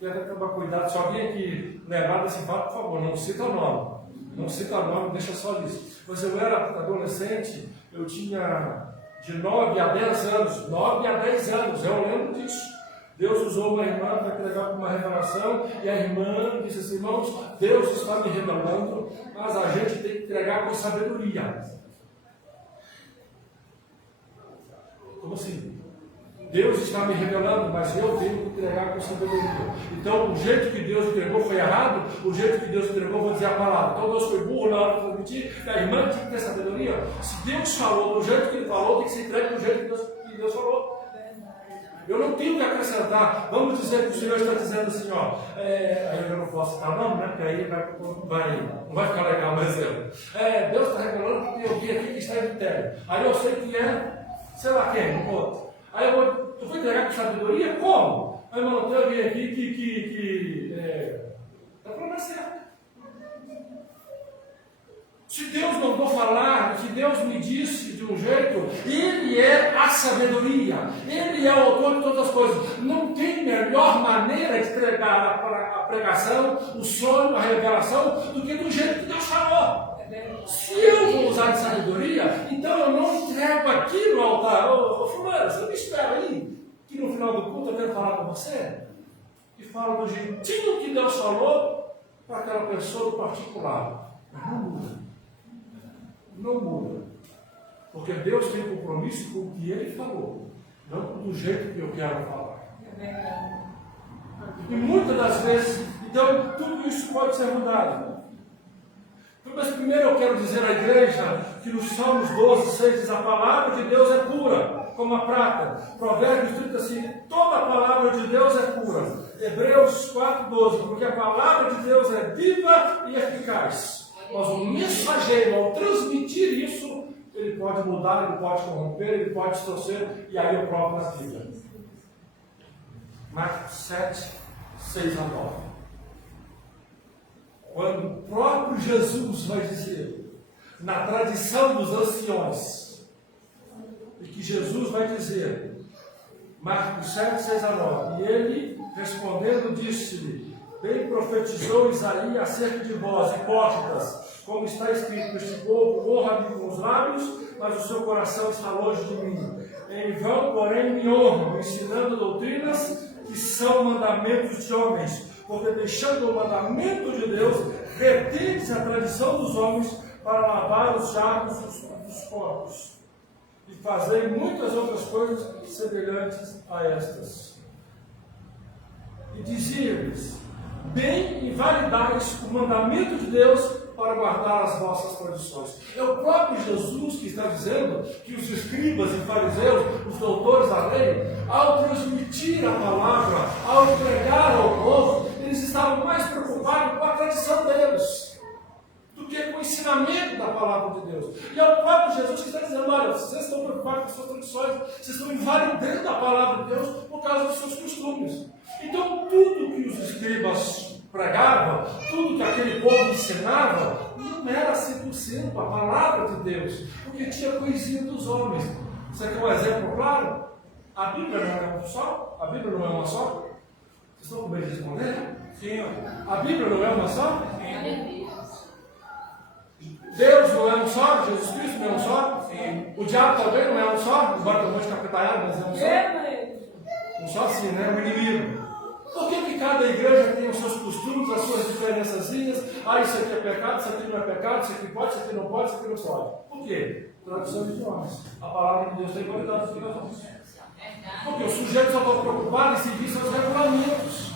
Eu tenho que tomar cuidado. Se alguém aqui lembrar desse fato, por favor, não cita o nome. Não cita o nome, deixa só isso. Mas eu era adolescente, eu tinha de 9 a 10 anos. 9 a 10 anos, eu lembro disso. Deus usou uma irmã para entregar uma revelação, e a irmã disse assim: irmãos, Deus está me revelando, mas a gente tem que entregar com sabedoria. Como assim? Deus está me revelando, mas eu tenho que entregar com sabedoria. Então, o jeito que Deus entregou foi errado, o jeito que Deus entregou, vou dizer a palavra. Então, Deus foi burro na hora de transmitir, a irmã tinha que ter sabedoria. Se Deus falou do jeito que Ele falou, tem que ser entregue do jeito que Deus falou. Eu não tenho que acrescentar. Vamos dizer que o Senhor está dizendo assim, ó. Aí eu não posso citar nome, né? Porque aí não vai ficar legal o exemplo. Deus está revelando que tem alguém aqui que está em adultério. Aí eu sei que é, sei lá quem, um outro. Aí eu vou entregar com sabedoria? Como? Aí eu tem alguém aqui que está falando certo. Se Deus mandou falar, se Deus me disse de um jeito, Ele é a sabedoria, Ele é o autor de todas as coisas. Não tem melhor maneira de entregar a pregação, o sonho, a revelação, do que do jeito que Deus falou. Se eu vou usar de sabedoria, então eu não entrego aqui no altar. Ô fulano, você me espera aí, que no final do culto eu quero falar com você. E fala do jeitinho que Deus falou para aquela pessoa do particular. Mas não muda. Não muda, porque Deus tem compromisso com o que Ele falou, não do jeito que eu quero falar. E muitas das vezes, então, tudo isso pode ser mudado. Mas primeiro eu quero dizer à igreja que no Salmos 12, 6 diz: a palavra de Deus é pura, como a prata. Provérbios 35, toda a palavra de Deus é pura. Hebreus 4, 12, porque a palavra de Deus é viva e eficaz. Mas o mensageiro, ao transmitir isso, ele pode mudar, ele pode corromper, ele pode distorcer, e aí eu provo na Bíblia. Marcos 7, 6 a 9. Quando o próprio Jesus vai dizer, na tradição dos anciões, e que Jesus vai dizer, Marcos 7, 6 a 9, e ele, respondendo, disse-lhe: bem profetizou Isaías acerca de vós, hipócritas, como está escrito: este povo honra-me com os lábios, mas o seu coração está longe de mim. Em vão, porém, me honram, ensinando doutrinas que são mandamentos de homens, porque deixando o mandamento de Deus, retendes a tradição dos homens para lavar os jarros dos corpos. E fazei muitas outras coisas semelhantes a estas. E dizia-lhes: bem invalidais o mandamento de Deus para guardar as vossas tradições. É o próprio Jesus que está dizendo que os escribas e fariseus, os doutores da lei, ao transmitir a palavra, ao entregar ao povo, eles estavam mais preocupados com a tradição deles do que com o ensinamento da palavra de Deus. E é o próprio Jesus que está dizendo, olha, vocês estão preocupados com as suas tradições, vocês estão invalidando a palavra de Deus por causa dos seus costumes. Então, tudo que os escribas pregavam, tudo que aquele povo ensinava, não era 100% a palavra de Deus, porque tinha coisinha dos homens. Você quer um exemplo claro? A Bíblia não é uma só? A Bíblia não é uma só? Vocês estão com medo de responder? Sim. A Bíblia não é uma só? Sim. Deus não é um só? Jesus Cristo não é um só? Sim. O diabo também não é um só? Embora tem um monte de capitaiado, mas é um só? Um só sim, né? O inimigo. Por que cada igreja tem os seus costumes, as suas diferençazinhas? Ah, isso aqui é pecado, isso aqui não é pecado, isso aqui pode, isso aqui não pode, isso aqui não pode. Por quê? Tradução de homens. A palavra de Deus tem qualidade de Deus. Porque o sujeito só está preocupado em seguir seus regulamentos.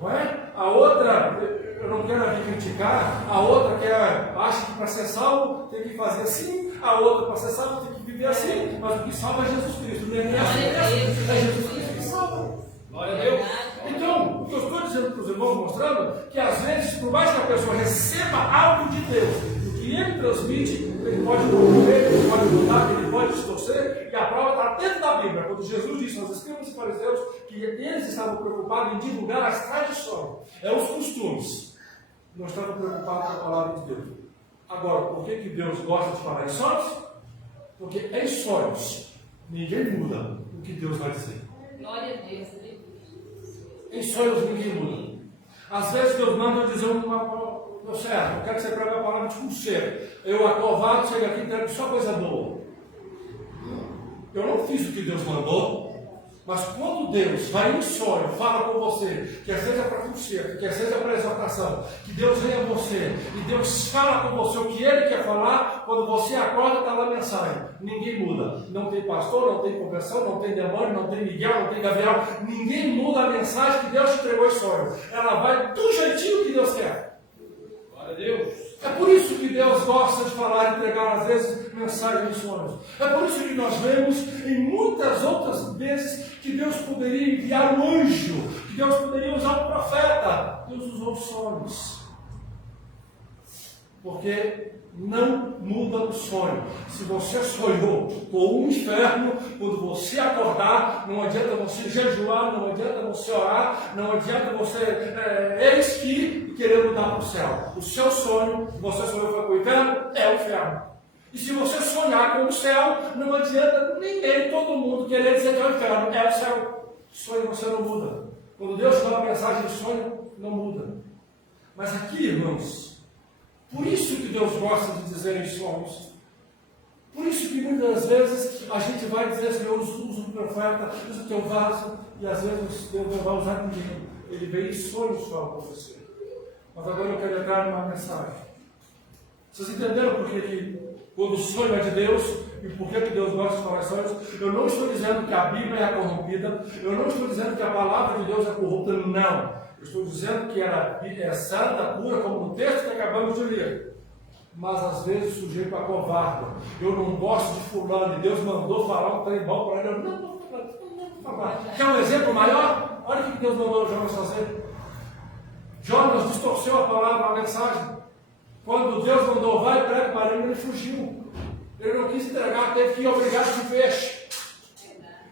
Não é? A outra, eu não quero aqui criticar, a outra acha que para ser salvo tem que fazer assim, a outra para ser salvo tem que viver assim, mas o que salva é Jesus Cristo. Não é assim, é Jesus Cristo que salva. Glória a Deus. Então, o que eu estou dizendo para os irmãos, mostrando que às vezes, por mais que a pessoa receba algo de Deus, o que ele transmite, ele pode corromper, ele pode mudar, ele pode distorcer, e a prova está dentro da Bíblia. Quando Jesus disse aos escribas e fariseus que eles estavam preocupados em divulgar as tradições, os costumes, não estavam preocupados com a palavra de Deus. Agora, por que Deus gosta de falar em sonhos? Porque em sonhos ninguém muda o que Deus vai dizer. Glória a Deus. Em sonhos ninguém muda. Às vezes Deus manda eu dizer meu servo, eu quero que você pregue a palavra de conselho. Eu acovado, chego aqui e entrego só coisa boa. Eu não fiz o que Deus mandou, mas quando Deus vai em sonho, fala com você, quer seja para conselho, quer seja para exortação, que Deus venha a você e Deus fala com você o que Ele quer falar, quando você acorda está lá a mensagem. Ninguém muda. Não tem pastor, não tem conversão, não tem demônio, não tem Miguel, não tem Gabriel. Ninguém muda a mensagem que Deus te entregou em sonho. Ela vai do jeitinho que Deus quer. Glória a Deus. É por isso que Deus gosta de falar e entregar às vezes mensagens em sonhos. É por isso que nós vemos em muitas outras vezes que Deus poderia enviar um anjo, que Deus poderia usar um profeta. Deus usou os sonhos. Porque não muda o sonho. Se você sonhou com um inferno, quando você acordar, não adianta você jejuar, não adianta você orar, não adianta você eis que querer mudar para o céu. O seu sonho, se você sonhou foi com o inferno, é o inferno. E se você sonhar com o céu, não adianta ninguém, todo mundo querer dizer que é o inferno, é o céu. O sonho você não muda. Quando Deus dá a mensagem de sonho, não muda. Mas aqui, irmãos, por isso que Deus gosta de dizer em sonhos. Por isso que muitas vezes a gente vai dizer, Senhor, usa o profeta, usa o teu vaso, e às vezes Deus não vai usar ninguém. Ele vem em sonhos falar com você. Mas agora eu quero entrar numa mensagem. Vocês entenderam por que quando o sonho é de Deus, e por que Deus gosta de falar em sonhos? Eu não estou dizendo que a Bíblia é corrompida, eu não estou dizendo que a palavra de Deus é corrupta, não. Eu estou dizendo que ela é santa, pura, como no texto que acabamos de ler. Mas às vezes o sujeito acovarda. Eu não gosto de fulano, e Deus mandou falar um trem bom para ele. Eu não falar. Quer um exemplo maior? Olha o que Deus mandou Jonas fazer. Jonas distorceu a palavra, a mensagem. Quando Deus mandou vai e prega para ele fugiu. Ele não quis entregar, teve que ir obrigado de peixe.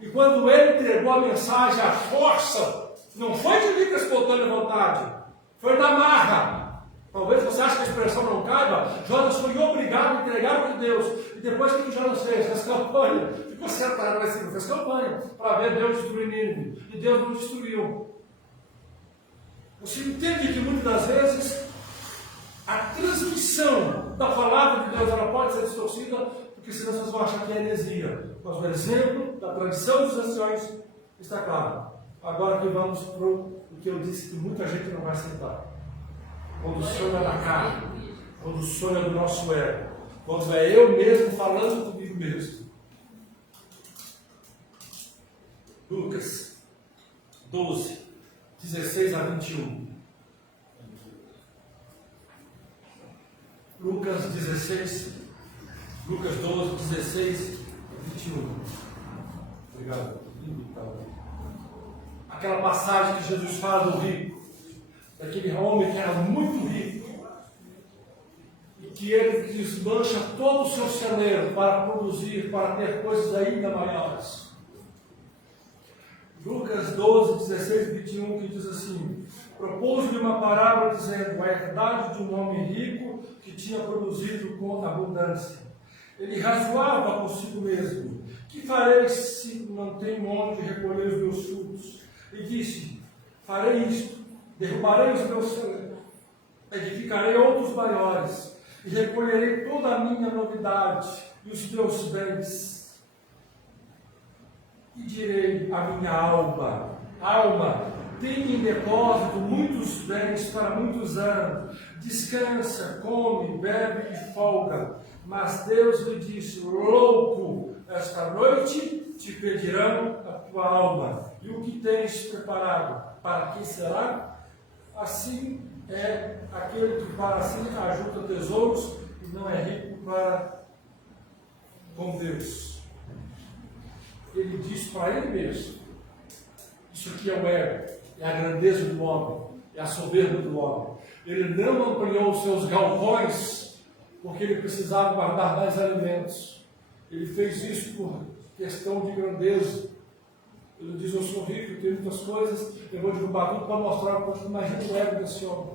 E quando ele entregou a mensagem, a força, não foi de livre espontânea vontade, foi da marra. Talvez você ache que a expressão não caiba. Jonas foi obrigado a entregar o de Deus. E depois o que Jonas fez? Fez campanha. Ficou sentado lá em cima, fez campanha para ver Deus destruir Nínive. E Deus não destruiu. Você entende que muitas das vezes a transmissão da palavra de Deus ela pode ser distorcida, porque senão vocês vão achar que é heresia. Mas o exemplo da tradição dos anciões está claro. Agora que vamos para o que eu disse que muita gente não vai aceitar. Quando o sonho é da carne, quando o sonho é do nosso ego, quando é eu mesmo falando comigo mesmo. Lucas 12, 16 a 21. Lucas 12, 16 a 21. Obrigado. Aquela passagem que Jesus fala do rico, daquele homem que era muito rico. que ele desmancha todo o seu celeiro para produzir, para ter coisas ainda maiores. Lucas 12, 16 e 21, que diz assim: propôs-lhe uma parábola dizendo, a herdade de um homem rico que tinha produzido com abundância. Ele razoava consigo mesmo: que farei se não tenho onde recolher os meus frutos? E disse: farei isto, derrubarei os meus celeiros, edificarei outros maiores, e recolherei toda a minha novidade e os meus bens. E direi à minha alma: tem em depósito muitos bens para muitos anos, descansa, come, bebe e folga. Mas Deus lhe disse: louco, esta noite te pedirão a tua alma, e o que tens preparado, para que será? Assim é aquele que para si ajunta tesouros e não é rico para com Deus. Ele diz para ele mesmo: isso aqui é o ego, é a grandeza do homem, é a soberba do homem. Ele não ampliou os seus galpões porque ele precisava guardar mais alimentos. Ele fez isso por questão de grandeza. Ele diz: eu sou rico, eu tenho muitas coisas, eu vou derrubar tudo para mostrar o quanto. Imagina o ego desse homem.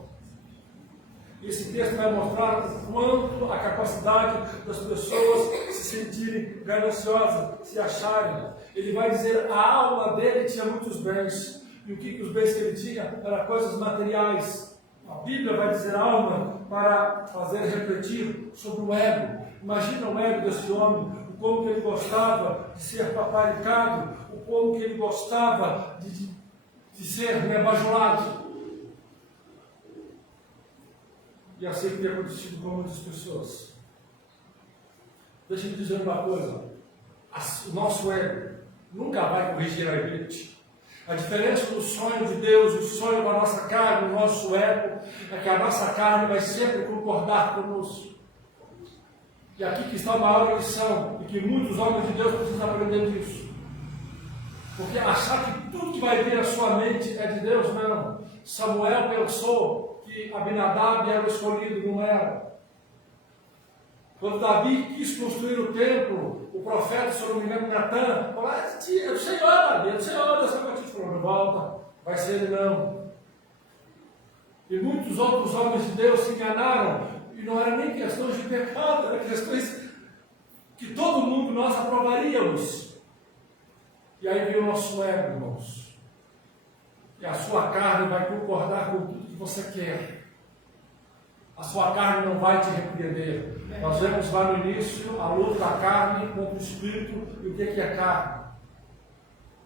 Esse texto vai mostrar o quanto a capacidade das pessoas se sentirem gananciosas, se acharem. Ele vai dizer: a alma dele tinha muitos bens. E o que os bens que ele tinha eram coisas materiais. A Bíblia vai dizer alma para fazer refletir sobre o ego. Imagina o ego desse homem, o como que ele gostava de ser paparicado, o como que ele gostava de ser bajulado. E assim que tem acontecido com muitas pessoas. Deixa eu dizer uma coisa: o nosso ego nunca vai corrigir a gente. A diferença do sonho de Deus, o sonho da nossa carne, o nosso ego, é que a nossa carne vai sempre concordar conosco. E aqui que está a maior lição, e que muitos homens de Deus precisam aprender disso. Porque achar que tudo que vai vir à sua mente é de Deus, não. Samuel pensou que Abinadab era o escolhido, não era. Quando Davi quis construir o templo, o profeta, se eu não me engano, Natan, falou: é do Senhor, Davi, é do Senhor, Deus vai te falar, não volta, vai ser ele não. E muitos outros homens de Deus se enganaram, e não era nem questões de pecado, era questões que todo mundo nós aprovaríamos. E aí veio o nosso ego, irmãos. E a sua carne vai concordar com tudo que você quer. A sua carne não vai te repreender. Nós vemos lá no início a luta da carne contra o espírito. E o que é carne?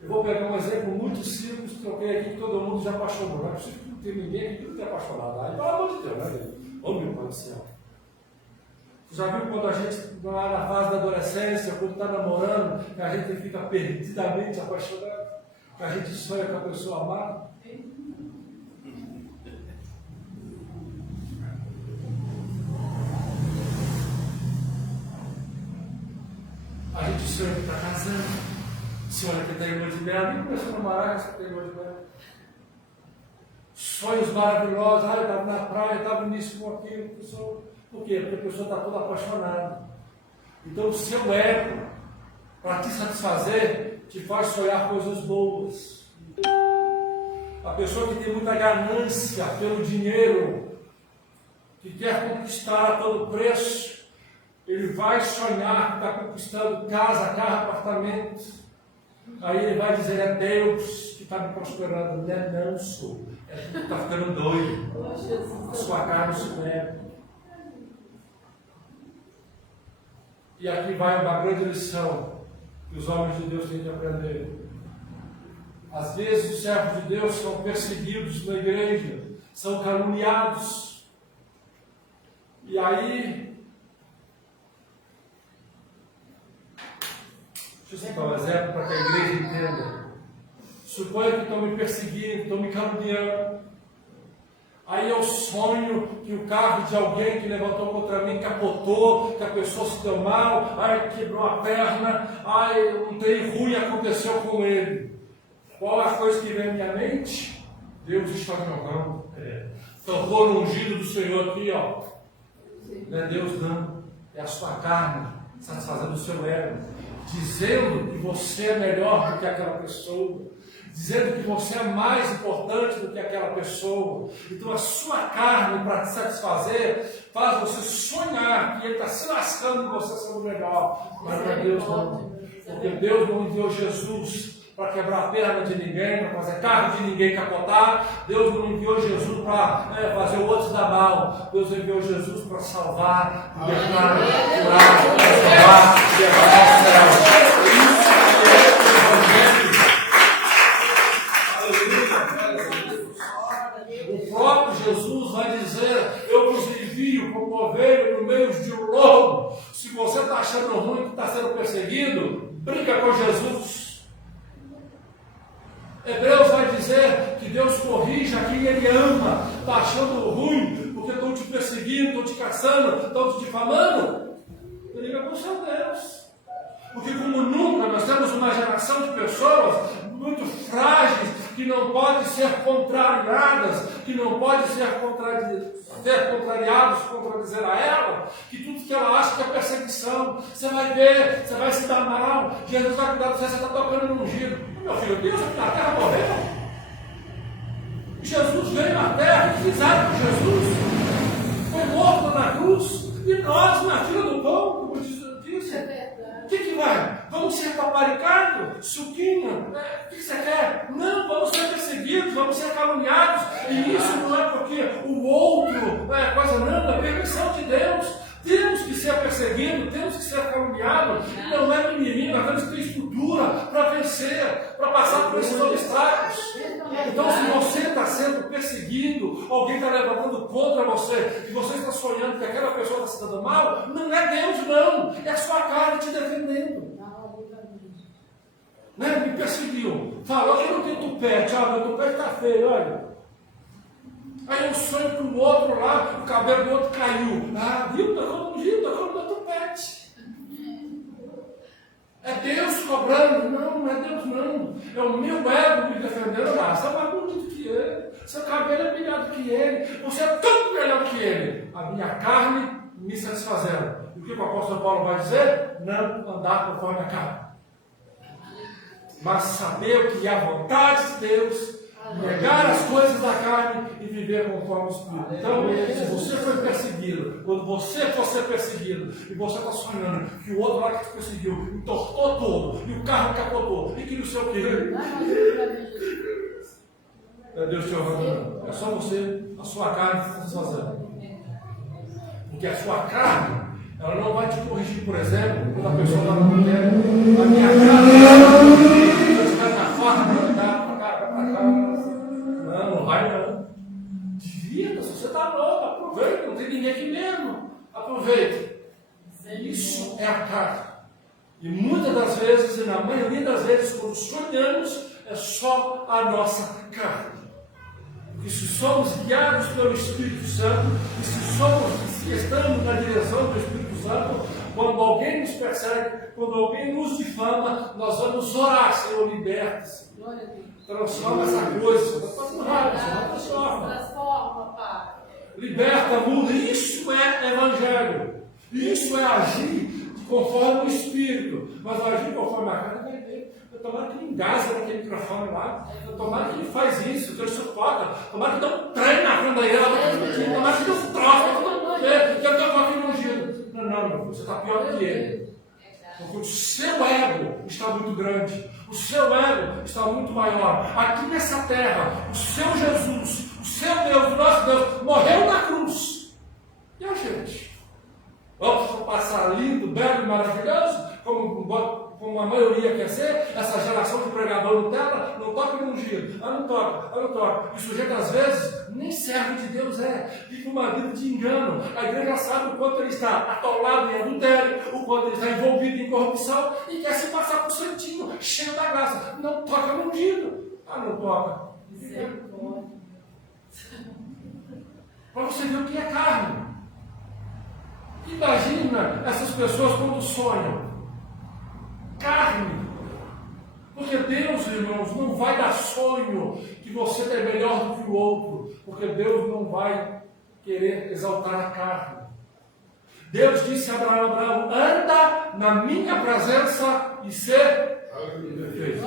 Eu vou pegar um exemplo muito simples, troquei aqui, que todo mundo já apaixonou. Não é possível que não tem ninguém aqui que não tenha apaixonado. Aí, pelo amor de Deus, né? Ô meu Pai do céu. Você já viu quando a gente, lá na fase da adolescência, quando está namorando, que a gente fica perdidamente apaixonado? Que a gente sonha com a pessoa amada? A gente sonha que está casando. Sonha que tem lua de mel. Nem começou a namorar, que tem lua de mel. Sonhos maravilhosos. Ah, eu estava na praia, estava nisso com aquilo. Por quê? Porque a pessoa está toda apaixonada. Então o seu ego, para te satisfazer, te faz sonhar coisas boas. A pessoa que tem muita ganância pelo dinheiro, que quer conquistar a todo preço, ele vai sonhar que está conquistando casa, carro, apartamento. Aí ele vai dizer: é Deus que está me prosperando. Não é não, sou. É tu que está ficando doido. A sua carne se nega. E aqui vai uma grande lição que os homens de Deus têm que aprender. Às vezes os servos de Deus são perseguidos na igreja, são caluniados. E aí, deixa eu citar um exemplo para que a igreja entenda. Suponha que estão me perseguindo, estão me caluniando. Aí eu sonho que o carro de alguém que levantou contra mim capotou, que a pessoa se deu mal, ai, quebrou a perna, ai, um trem ruim aconteceu com ele. Qual é a coisa que vem à minha mente? Deus está jogando. Tampou no ungido do Senhor aqui, ó. Não é Deus dando, é a sua carne satisfazendo o seu ego, dizendo que você é melhor do que aquela pessoa, dizendo que você é mais importante do que aquela pessoa. Então a sua carne, para te satisfazer, faz você sonhar que ele está se lascando em você sendo melhor. Mas não é Deus não. Porque Deus não enviou Jesus para quebrar a perna de ninguém, para fazer carro de ninguém capotar. Deus não enviou Jesus para fazer o outro dar mal. Deus enviou Jesus para salvar, libertar, curar, transformar, levar ao céu. Isso é o Evangelho. O próprio Jesus vai dizer: eu vos envio como ovelha no meio de um lobo. Se você está achando ruim que está sendo perseguido, brinca com Jesus. Hebreus vai dizer que Deus corrige a quem Ele ama. Está achando ruim porque estão te perseguindo, estão te caçando, estão te difamando? Briga com o seu Deus. Porque como nunca nós temos uma geração de pessoas muito frágeis, que não podem ser contrariadas, que não podem ser contrariados, contradizer a ela, que tudo que ela acha que é perseguição. Você vai ver, você vai se dar mal, Jesus vai cuidar de você, você está tocando no ungido. Meu filho, Deus aqui na terra morreu. Jesus veio na terra, fizeram com Jesus, foi morto na cruz, e nós na fila do pão, como disse. O que vai? Vamos ser paparicados? Suquinho? O que você quer? Não, vamos ser perseguidos, vamos ser caluniados. E isso não é porque o outro é coisa, não, é permissão de Deus. Temos que ser perseguidos, temos que ser caluniados. Não é mimimi, nós temos que ter estrutura para vencer, para passar por esses obstáculos. Então, se você está sendo perseguido, alguém está levantando contra você, e você está sonhando que aquela pessoa está se dando mal, não é Deus, não. É a sua carne te defendendo. Né? Me perseguiu. Falou que eu não tenho tupete. Ah, meu tupete está feio, olha. Aí eu sonho que o outro lá, o cabelo do outro caiu. Ah, viu? Está como meu tupete. É Deus cobrando? Não, não é Deus não. É o meu ego me defendendo. Ah, você é mais bonito que ele. Seu cabelo é melhor do que ele. Você é tudo melhor que ele. A minha carne me satisfazendo. E o que o apóstolo Paulo vai dizer? Não andar conforme a carne. Mas saber o que é a vontade de Deus, negar as coisas da carne e viver conforme o Espírito. Então, se você foi perseguido, quando você for ser perseguido, e você está sonhando que o outro lá que te perseguiu entortou todo, e o carro capotou, e que não sei o que. É Deus te honrando. É só você, a sua carne que está satisfazendo. Porque a sua carne, ela não vai te corrigir, por exemplo, quando a pessoa está no mulher. A minha carne está na forma de andar para cá, para cá. Não vai não. Divirta, se você está louco, aproveita, não tem ninguém aqui mesmo. Aproveita. Isso é a carne. E muitas das vezes, e na maioria das vezes, quando sonhamos, é só a nossa carne. E se somos guiados pelo Espírito Santo, e se estamos na direção do Espírito Santo, quando alguém nos persegue, quando alguém nos difama, nós vamos orar, Senhor, liberta-se. Transforma essa coisa. Transforma, Pai. Liberta, muda. Isso é Evangelho. Isso é agir conforme o Espírito. Mas agir conforme a carne vai ver. Tomara que ele engasga naquele microfone lá. Tomara que ele faz isso, que ele sufoca. Tomara que dá um trem na frente dele. Tomara que dê um troço. Que ele está com aquele ungido. Não, você está pior que ele. Porque o seu ego está muito grande. O seu ego está muito maior. Aqui nessa terra, o seu Jesus, o seu Deus, o nosso Deus, morreu na cruz. E a gente? Vamos passar lindo, belo e maravilhoso, como a maioria quer ser, essa geração de pregador Nutella, não toca no ungido, não toca. E o sujeito às vezes nem servo de Deus vive uma vida de engano. A igreja sabe o quanto ele está atolado em adultério, o quanto ele está envolvido em corrupção e quer se passar por santinho, cheio da graça. Não toca no ungido. Não toca. Para você ver o que é carne. Imagina essas pessoas quando sonham. Carne. Porque Deus, irmãos, não vai dar sonho que você é melhor do que o outro. Porque Deus não vai querer exaltar a carne. Deus disse a Abraão, anda na minha presença e ser perfeito.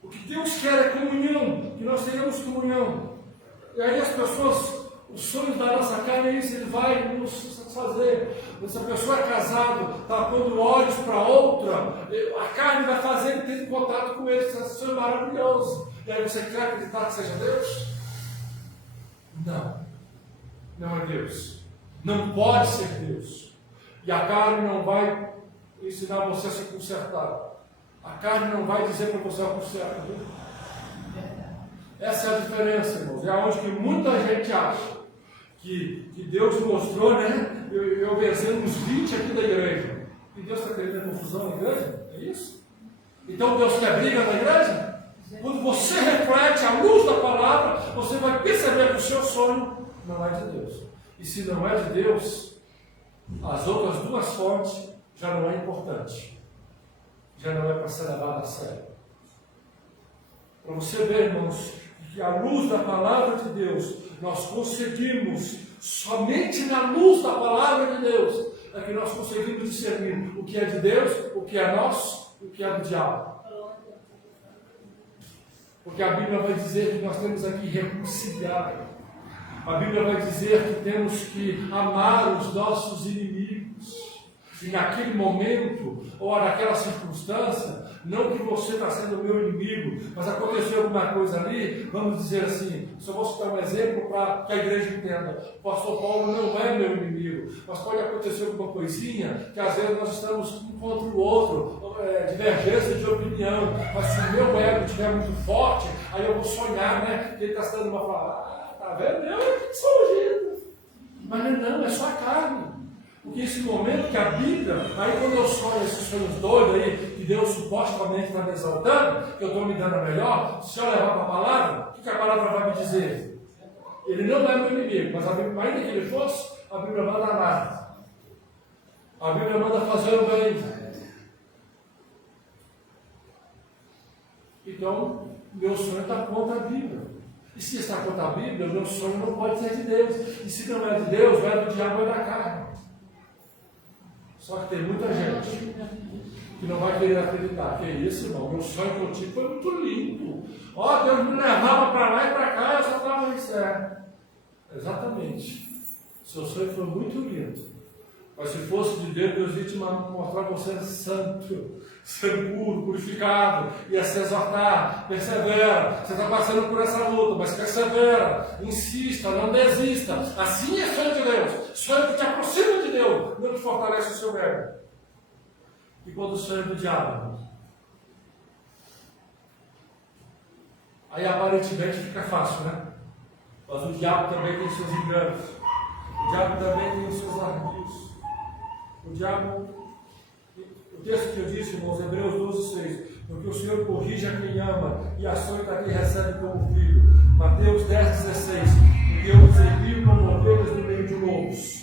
O que Deus quer é comunhão, que nós tenhamos comunhão. E aí as pessoas, os sonhos da nossa carne é isso, ele vai nos satisfazer. Se a pessoa é casada, está pondo olhos para outra, a carne vai fazer ele ter contato com ele, isso é maravilhoso. E aí você quer acreditar que seja Deus? Não, não é Deus. Não pode ser Deus. E a carne não vai ensinar você a se consertar. A carne não vai dizer para você o certo. Essa é a diferença, irmãos. É onde que muita gente acha que Deus mostrou, né? Eu vencendo uns 20 aqui da igreja. E Deus está querendo confusão na igreja? É isso? Então Deus quer briga na igreja? Quando você reflete a luz da palavra, você vai perceber que o seu sonho não é de Deus. E se não é de Deus, as outras duas fontes já não é importante. Já não é para ser levado a sério. Para você ver, irmãos, que à luz da palavra de Deus, nós conseguimos, somente na luz da palavra de Deus, é que nós conseguimos discernir o que é de Deus, o que é nosso e o que é do diabo. Porque a Bíblia vai dizer que nós temos aqui reconciliar. A Bíblia vai dizer que temos que amar os nossos inimigos. E naquele momento, ou naquela circunstância, não que você está sendo meu inimigo, mas aconteceu alguma coisa ali, vamos dizer assim, só vou citar um exemplo para que a igreja entenda. O pastor Paulo não é meu inimigo, mas pode acontecer alguma coisinha, que às vezes nós estamos um contra o outro, divergência de opinião, mas se o meu ego estiver muito forte, aí eu vou sonhar, né, que ele está sendo uma palavra, tá vendo? Eu é que sou ungido. Mas não, é só a carne. Porque esse momento que a Bíblia, aí quando eu sonho esses sonhos doidos aí, que Deus supostamente está me exaltando, que eu estou me dando a melhor, se eu levar para a palavra, o que a palavra vai me dizer? Ele não é meu inimigo, mas a Bíblia, ainda que ele fosse, a Bíblia manda amar. A Bíblia manda fazer o bem. Então, meu sonho está contra a Bíblia. E se está contra a Bíblia, o meu sonho não pode ser de Deus. E se não é de Deus, não é do diabo, é da carne. Só que tem muita gente que não vai querer acreditar. Que é isso, irmão? Meu sonho contigo foi muito lindo. Ó, Deus me levava para lá e para cá, eu só estava isso. Exatamente. Seu sonho foi muito lindo. Mas se fosse de Deus, Deus ia te mostrar você santo, ser puro, purificado, ia se exortar, persevera. Você está passando por essa luta, mas persevera, insista, não desista. Assim é sonho de Deus, sonho que te aproxima de Deus, não te fortalece o seu ego. E quando o sonho é do diabo, aí aparentemente fica fácil, né? Mas o diabo também tem seus enganos, o diabo também tem os seus ardios. O diabo, o texto que eu disse, irmãos, Hebreus 12:6, porque o Senhor corrige a quem ama e a santa que recebe como filho. Mateus 10:16, porque eu os envio como ovelhas no meio de lobos.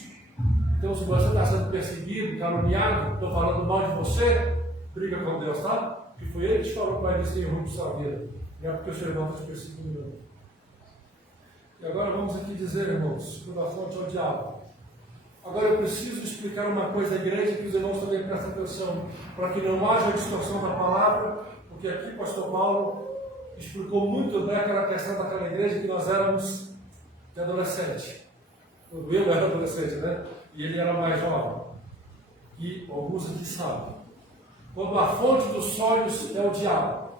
Então, se você está sendo perseguido, caluniado, estou falando mal de você, briga com Deus, tá? Porque foi Ele que te falou que vai descer o rumo da sua vida. Não é porque o seu irmão está te perseguindo, não. E agora vamos aqui dizer, irmãos, quando a fonte é o diabo. Agora eu preciso explicar uma coisa à igreja que os irmãos também prestem atenção, para que não haja distorção da palavra, porque aqui o pastor Paulo explicou muito bem aquela questão daquela igreja que nós éramos de adolescente. Eu era adolescente, né? E ele era mais jovem. E alguns aqui sabem. Quando a fonte dos sonhos é o diabo.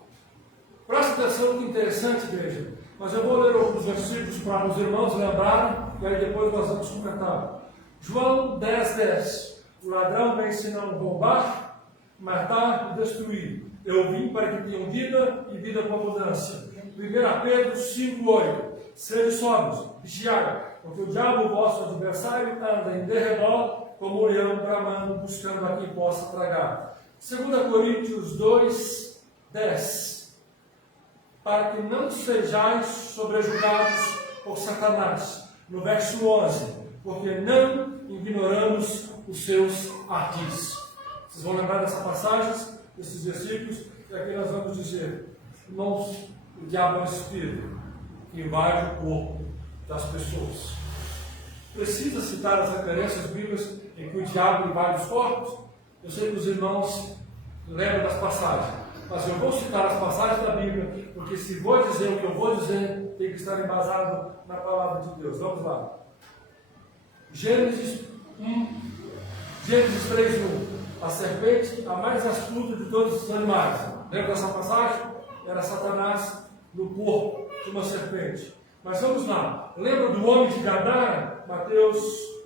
Presta atenção que interessante, igreja. Mas eu vou ler alguns versículos para os irmãos lembrarem, e aí depois nós vamos comentar. João 10:10. O ladrão vem senão roubar, matar e destruir. Eu vim para que tenham vida e vida com abundância. 1 Pedro 5:8. Sede sóbrios, vigiai, porque o diabo, o vosso adversário, anda em derredor como leão bramando, buscando a quem possa tragar. 2 Coríntios 2:10. Para que não sejais sobrejugados por Satanás. No verso 11. Porque não ignoramos os seus ardis. Vocês vão lembrar dessa passagem, desses versículos, e aqui nós vamos dizer, irmãos, o diabo é o espírito que invade o corpo das pessoas. precisa citar as referências bíblicas em que o diabo invade os corpos? Eu sei que os irmãos lembram das passagens, mas eu vou citar as passagens da Bíblia, porque se vou dizer o que eu vou dizer, tem que estar embasado na palavra de Deus. Vamos lá. Gênesis 3:1. A serpente, a mais astuta de todos os animais. Lembra dessa passagem? Era Satanás no corpo de uma serpente. Mas vamos lá. Lembra do homem de Gadara? Mateus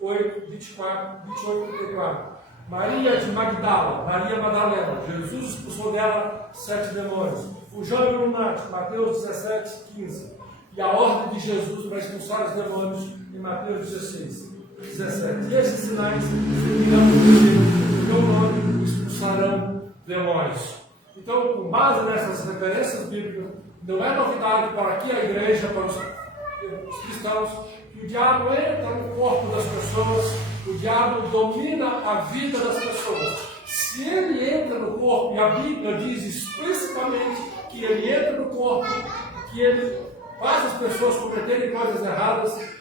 8, 28 e 34. Maria de Magdala, Maria Madalena. Jesus expulsou dela 7 demônios. O jovem lunático, Mateus 17, 15. E a ordem de Jesus para expulsar os demônios em Mateus 16, 17. E esses sinais seguirão no meu nome, expulsarão demônios. Então, com base nessas referências bíblicas, não é novidade para aqui a igreja, para os cristãos, que o diabo entra no corpo das pessoas, o diabo domina a vida das pessoas. Se ele entra no corpo, e a Bíblia diz explicitamente que ele entra no corpo, que ele faz as pessoas cometerem coisas erradas,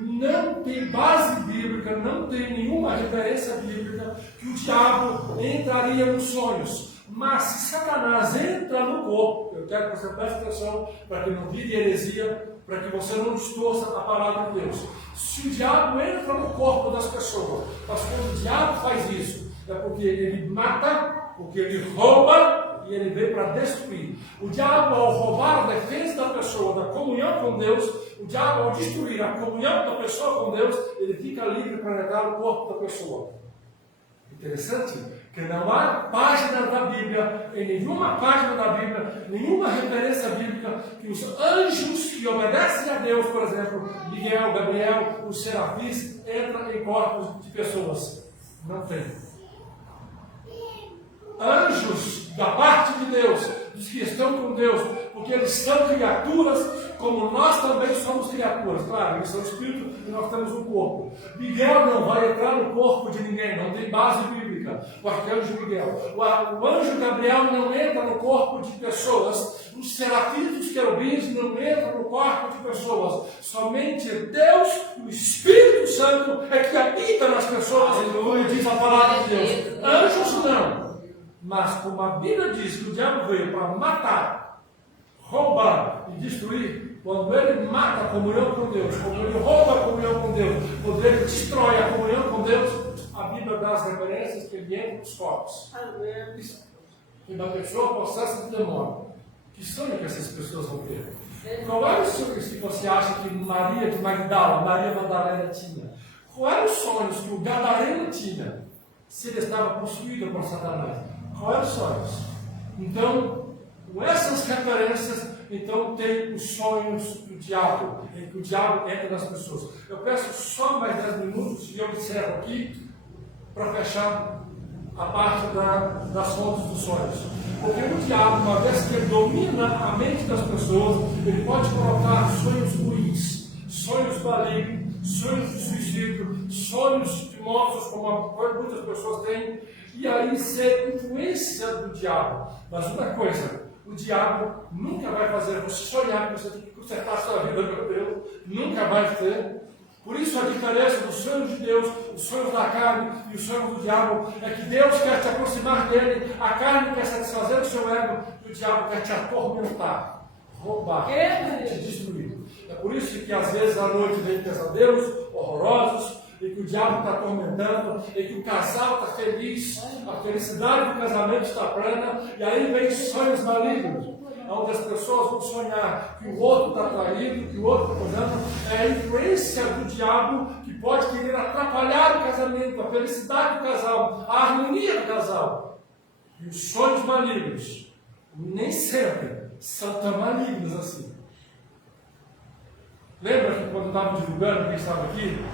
não tem base bíblica, não tem nenhuma referência bíblica que o diabo entraria nos sonhos. Mas se Satanás entra no corpo, eu quero que você preste atenção para que não vire heresia, para que você não distorça a palavra de Deus. Se o diabo entra no corpo das pessoas, mas quando o diabo faz isso, é porque ele mata, porque ele rouba e ele veio para destruir. O diabo, ao roubar a defesa da pessoa, da comunhão com Deus, o diabo, ao destruir a comunhão da pessoa com Deus, ele fica livre para entrar no corpo da pessoa. Interessante que não há página da Bíblia, em nenhuma página da Bíblia, nenhuma referência bíblica, que os anjos que obedecem a Deus, por exemplo, Miguel, Gabriel, os serafins, entram em corpos de pessoas. Não tem. Anjos da parte de Deus, dos que estão com Deus, porque eles são criaturas, como nós também somos criaturas. Claro, eles são espíritos e nós temos um corpo. Miguel não vai entrar no corpo de ninguém, não tem base bíblica. O arcanjo Miguel. O anjo Gabriel não entra no corpo de pessoas. Os serafins dos querubins não entram no corpo de pessoas. Somente Deus, o Espírito Santo, é que habita nas pessoas, como diz a palavra de Deus. Anjos não. Mas como a Bíblia diz que o diabo veio para matar, roubar e destruir, quando ele mata a comunhão com Deus, quando ele rouba a comunhão com Deus, quando ele destrói a comunhão com Deus, a Bíblia dá as referências que ele entra nos corpos. E uma pessoa possessa de demônio. Que sonho que essas pessoas vão ter? Qual era o sonho que você acha que Maria de Magdala, Maria Madalena tinha? Qual eram os sonhos que o Gadareno tinha se ele estava possuído por Satanás? Qual eram os sonhos? Então, com essas referências, então tem os sonhos do diabo, em que o diabo entra nas pessoas. Eu peço só mais 10 minutos e eu encerro aqui para fechar a parte das fontes dos sonhos. Porque o diabo, uma vez que ele domina a mente das pessoas, ele pode colocar sonhos ruins, sonhos malignos, sonhos de suicídio, sonhos de mortos, como muitas pessoas têm, e aí ser influência do diabo. Mas uma coisa, o diabo nunca vai fazer você sonhar que você tem que consertar a sua vida, meu Deus, nunca vai ter. Por isso a diferença dos sonhos de Deus, os sonhos da carne e os sonhos do diabo, é que Deus quer te aproximar dele, a carne quer satisfazer o seu ego, e o diabo quer te atormentar, roubar, te destruir. É por isso que às vezes à noite vem pesadelos horrorosos, e que o diabo está atormentando, e que o casal está feliz, a felicidade do casamento está plena, e aí vem sonhos malignos, onde as pessoas vão sonhar que o outro está traído, que o outro está fazendo. É a influência do diabo que pode querer atrapalhar o casamento, a felicidade do casal, a harmonia do casal. E os sonhos malignos nem sempre são tão malignos assim. Lembra que quando estava divulgando, quem estava aqui?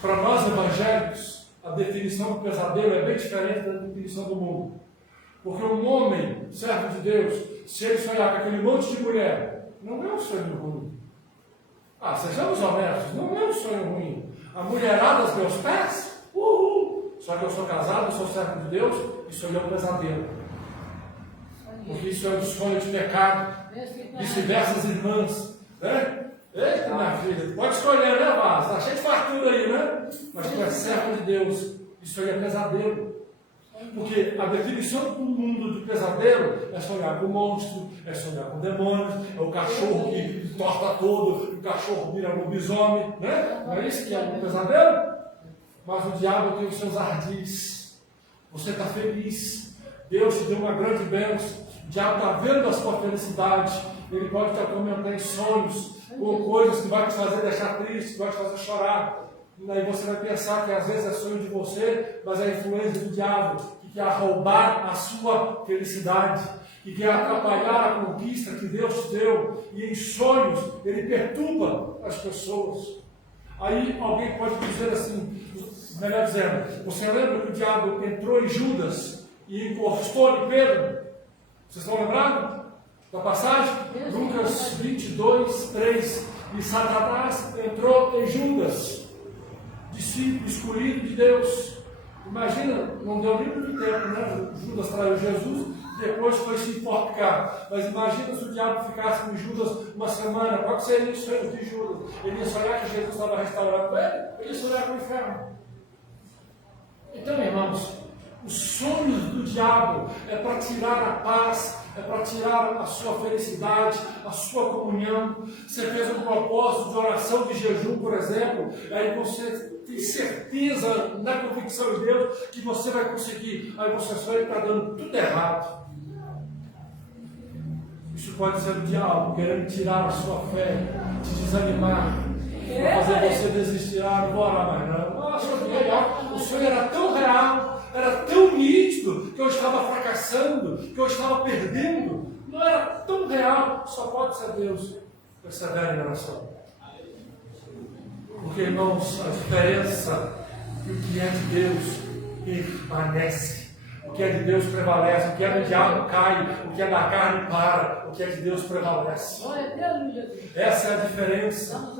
Para nós evangélicos, a definição do pesadelo é bem diferente da definição do mundo. Porque um homem, servo de Deus, se ele sonhar com aquele monte de mulher, não é um sonho ruim. Sejamos honestos, não é um sonho ruim. A mulherada aos meus pés, Só que eu sou casado, sou servo de Deus, e sonhei um pesadelo. Porque isso é um sonho de pecado. Vice-versa as irmãs, né? Eita, minha filha, pode escolher, né, Vaz? Está cheio de fartura aí, né? Mas tu é servo de Deus. Isso aí é pesadelo. Porque a definição do mundo do pesadelo é sonhar com monstro, é sonhar com demônios, é o cachorro que torta todo, o cachorro vira lobisomem, né? Não é isso que é um pesadelo? Mas o diabo tem os seus ardis. Você está feliz. Deus te deu uma grande bênção. O diabo está vendo a sua felicidade. Ele pode te atormentar em sonhos, ou coisas que vai te fazer deixar triste, que vai te fazer chorar. E aí você vai pensar que às vezes é sonho de você, mas é a influência do diabo, que quer roubar a sua felicidade, que quer atrapalhar a conquista que Deus te deu. E em sonhos ele perturba as pessoas. Aí alguém pode dizer assim, melhor dizendo, você lembra que o diabo entrou em Judas e encostou em Pedro? Vocês estão lembrados da passagem? Lucas 22, 3. E Satanás entrou em Judas, discípulo escolhido de Deus. Imagina, não deu nem muito tempo, né? Judas traiu Jesus, depois foi se enforcar. Mas imagina se o diabo ficasse com Judas uma semana. Qual seria o sonho de Judas? Ele ia sonhar que Jesus estava restaurando ele? Ele ia sonhar com o inferno. Então, irmãos, os sonhos do diabo é para tirar a paz, é para tirar a sua felicidade, a sua comunhão. Você fez um propósito de oração, de jejum, por exemplo, aí você tem certeza na convicção de Deus que você vai conseguir. Aí você sonha que está dando tudo errado. Isso pode ser o diabo querendo tirar a sua fé, te desanimar, para fazer você desistir. Não vou orar mais não. Nossa, o sonho era tão real, era tão nítido, que eu estava fracassando, que eu estava perdendo. Não era tão real, só pode ser Deus. Persevere em oração. Porque, irmãos, a diferença que o que é de Deus permanece. O que é de Deus prevalece, o que é do diabo cai, o que é da carne para, o que é de Deus prevalece. Essa é a diferença.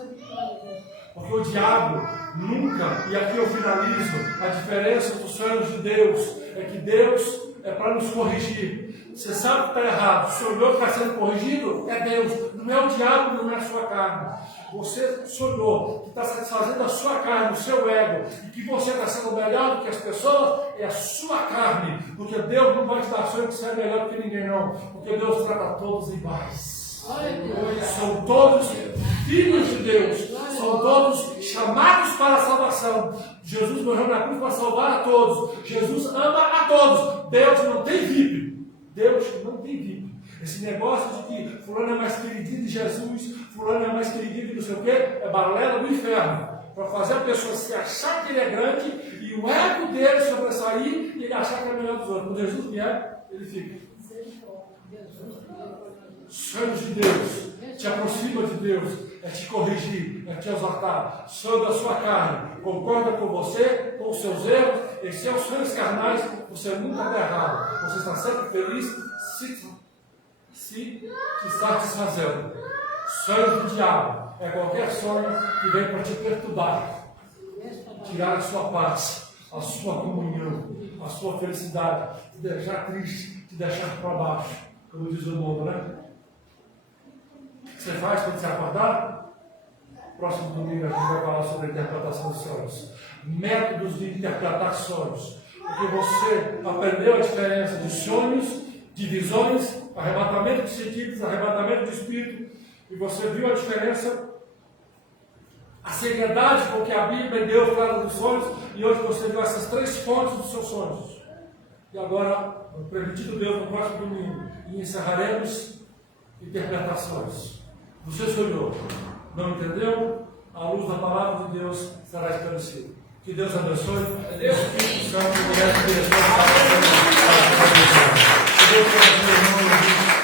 Porque o diabo nunca, e aqui eu finalizo, a diferença dos sonhos de Deus é que Deus é para nos corrigir. Você sabe que está errado, sonhou que está sendo corrigido, é Deus, não é o diabo, não é a sua carne. Você sonhou que está satisfazendo a sua carne, o seu ego, e que você está sendo melhor do que as pessoas, é a sua carne. Porque Deus não vai te dar sonho que você é melhor do que ninguém, não. Porque Deus trata todos iguais. São todos filhos de Deus, são todos chamados para a salvação. Jesus morreu na cruz para salvar a todos. Jesus ama a todos. Deus não tem VIP. Deus não tem VIP. Esse negócio de que fulano é mais queridinho de Jesus, fulano é mais queridinho de não sei o quê, é balela do inferno. Para fazer a pessoa se achar que ele é grande e o ego dele sobressair e ele achar que é melhor dos outros. Quando Jesus vier, ele fica. Sonhos de Deus te aproxima de Deus, é te corrigir, é te exortar. Sonho da sua carne concorda com você, com os seus erros, e seus sonhos carnais, você nunca está errado. Você está sempre feliz se satisfazendo. Sonho do diabo é qualquer sonho que vem para te perturbar, tirar a sua paz, a sua comunhão, a sua felicidade, te deixar triste, te deixar para baixo, como diz o mundo, né? O que você faz quando você acordar? Próximo domingo a gente vai falar sobre a interpretação dos sonhos. Métodos de interpretar sonhos. Porque você aprendeu a diferença de sonhos, de visões, arrebatamento de sentidos, arrebatamento de espírito. E você viu a diferença, a seriedade com que a Bíblia deu fala dos sonhos. E hoje você viu essas três fontes dos seus sonhos. E agora, permitido Deus, no próximo domingo, e encerraremos interpretações. Você sonhou, não entendeu? A luz da palavra de Deus será esclarecida. Que Deus abençoe. Deus, Espírito Santo, mulher de Deus. Que Deus abençoe.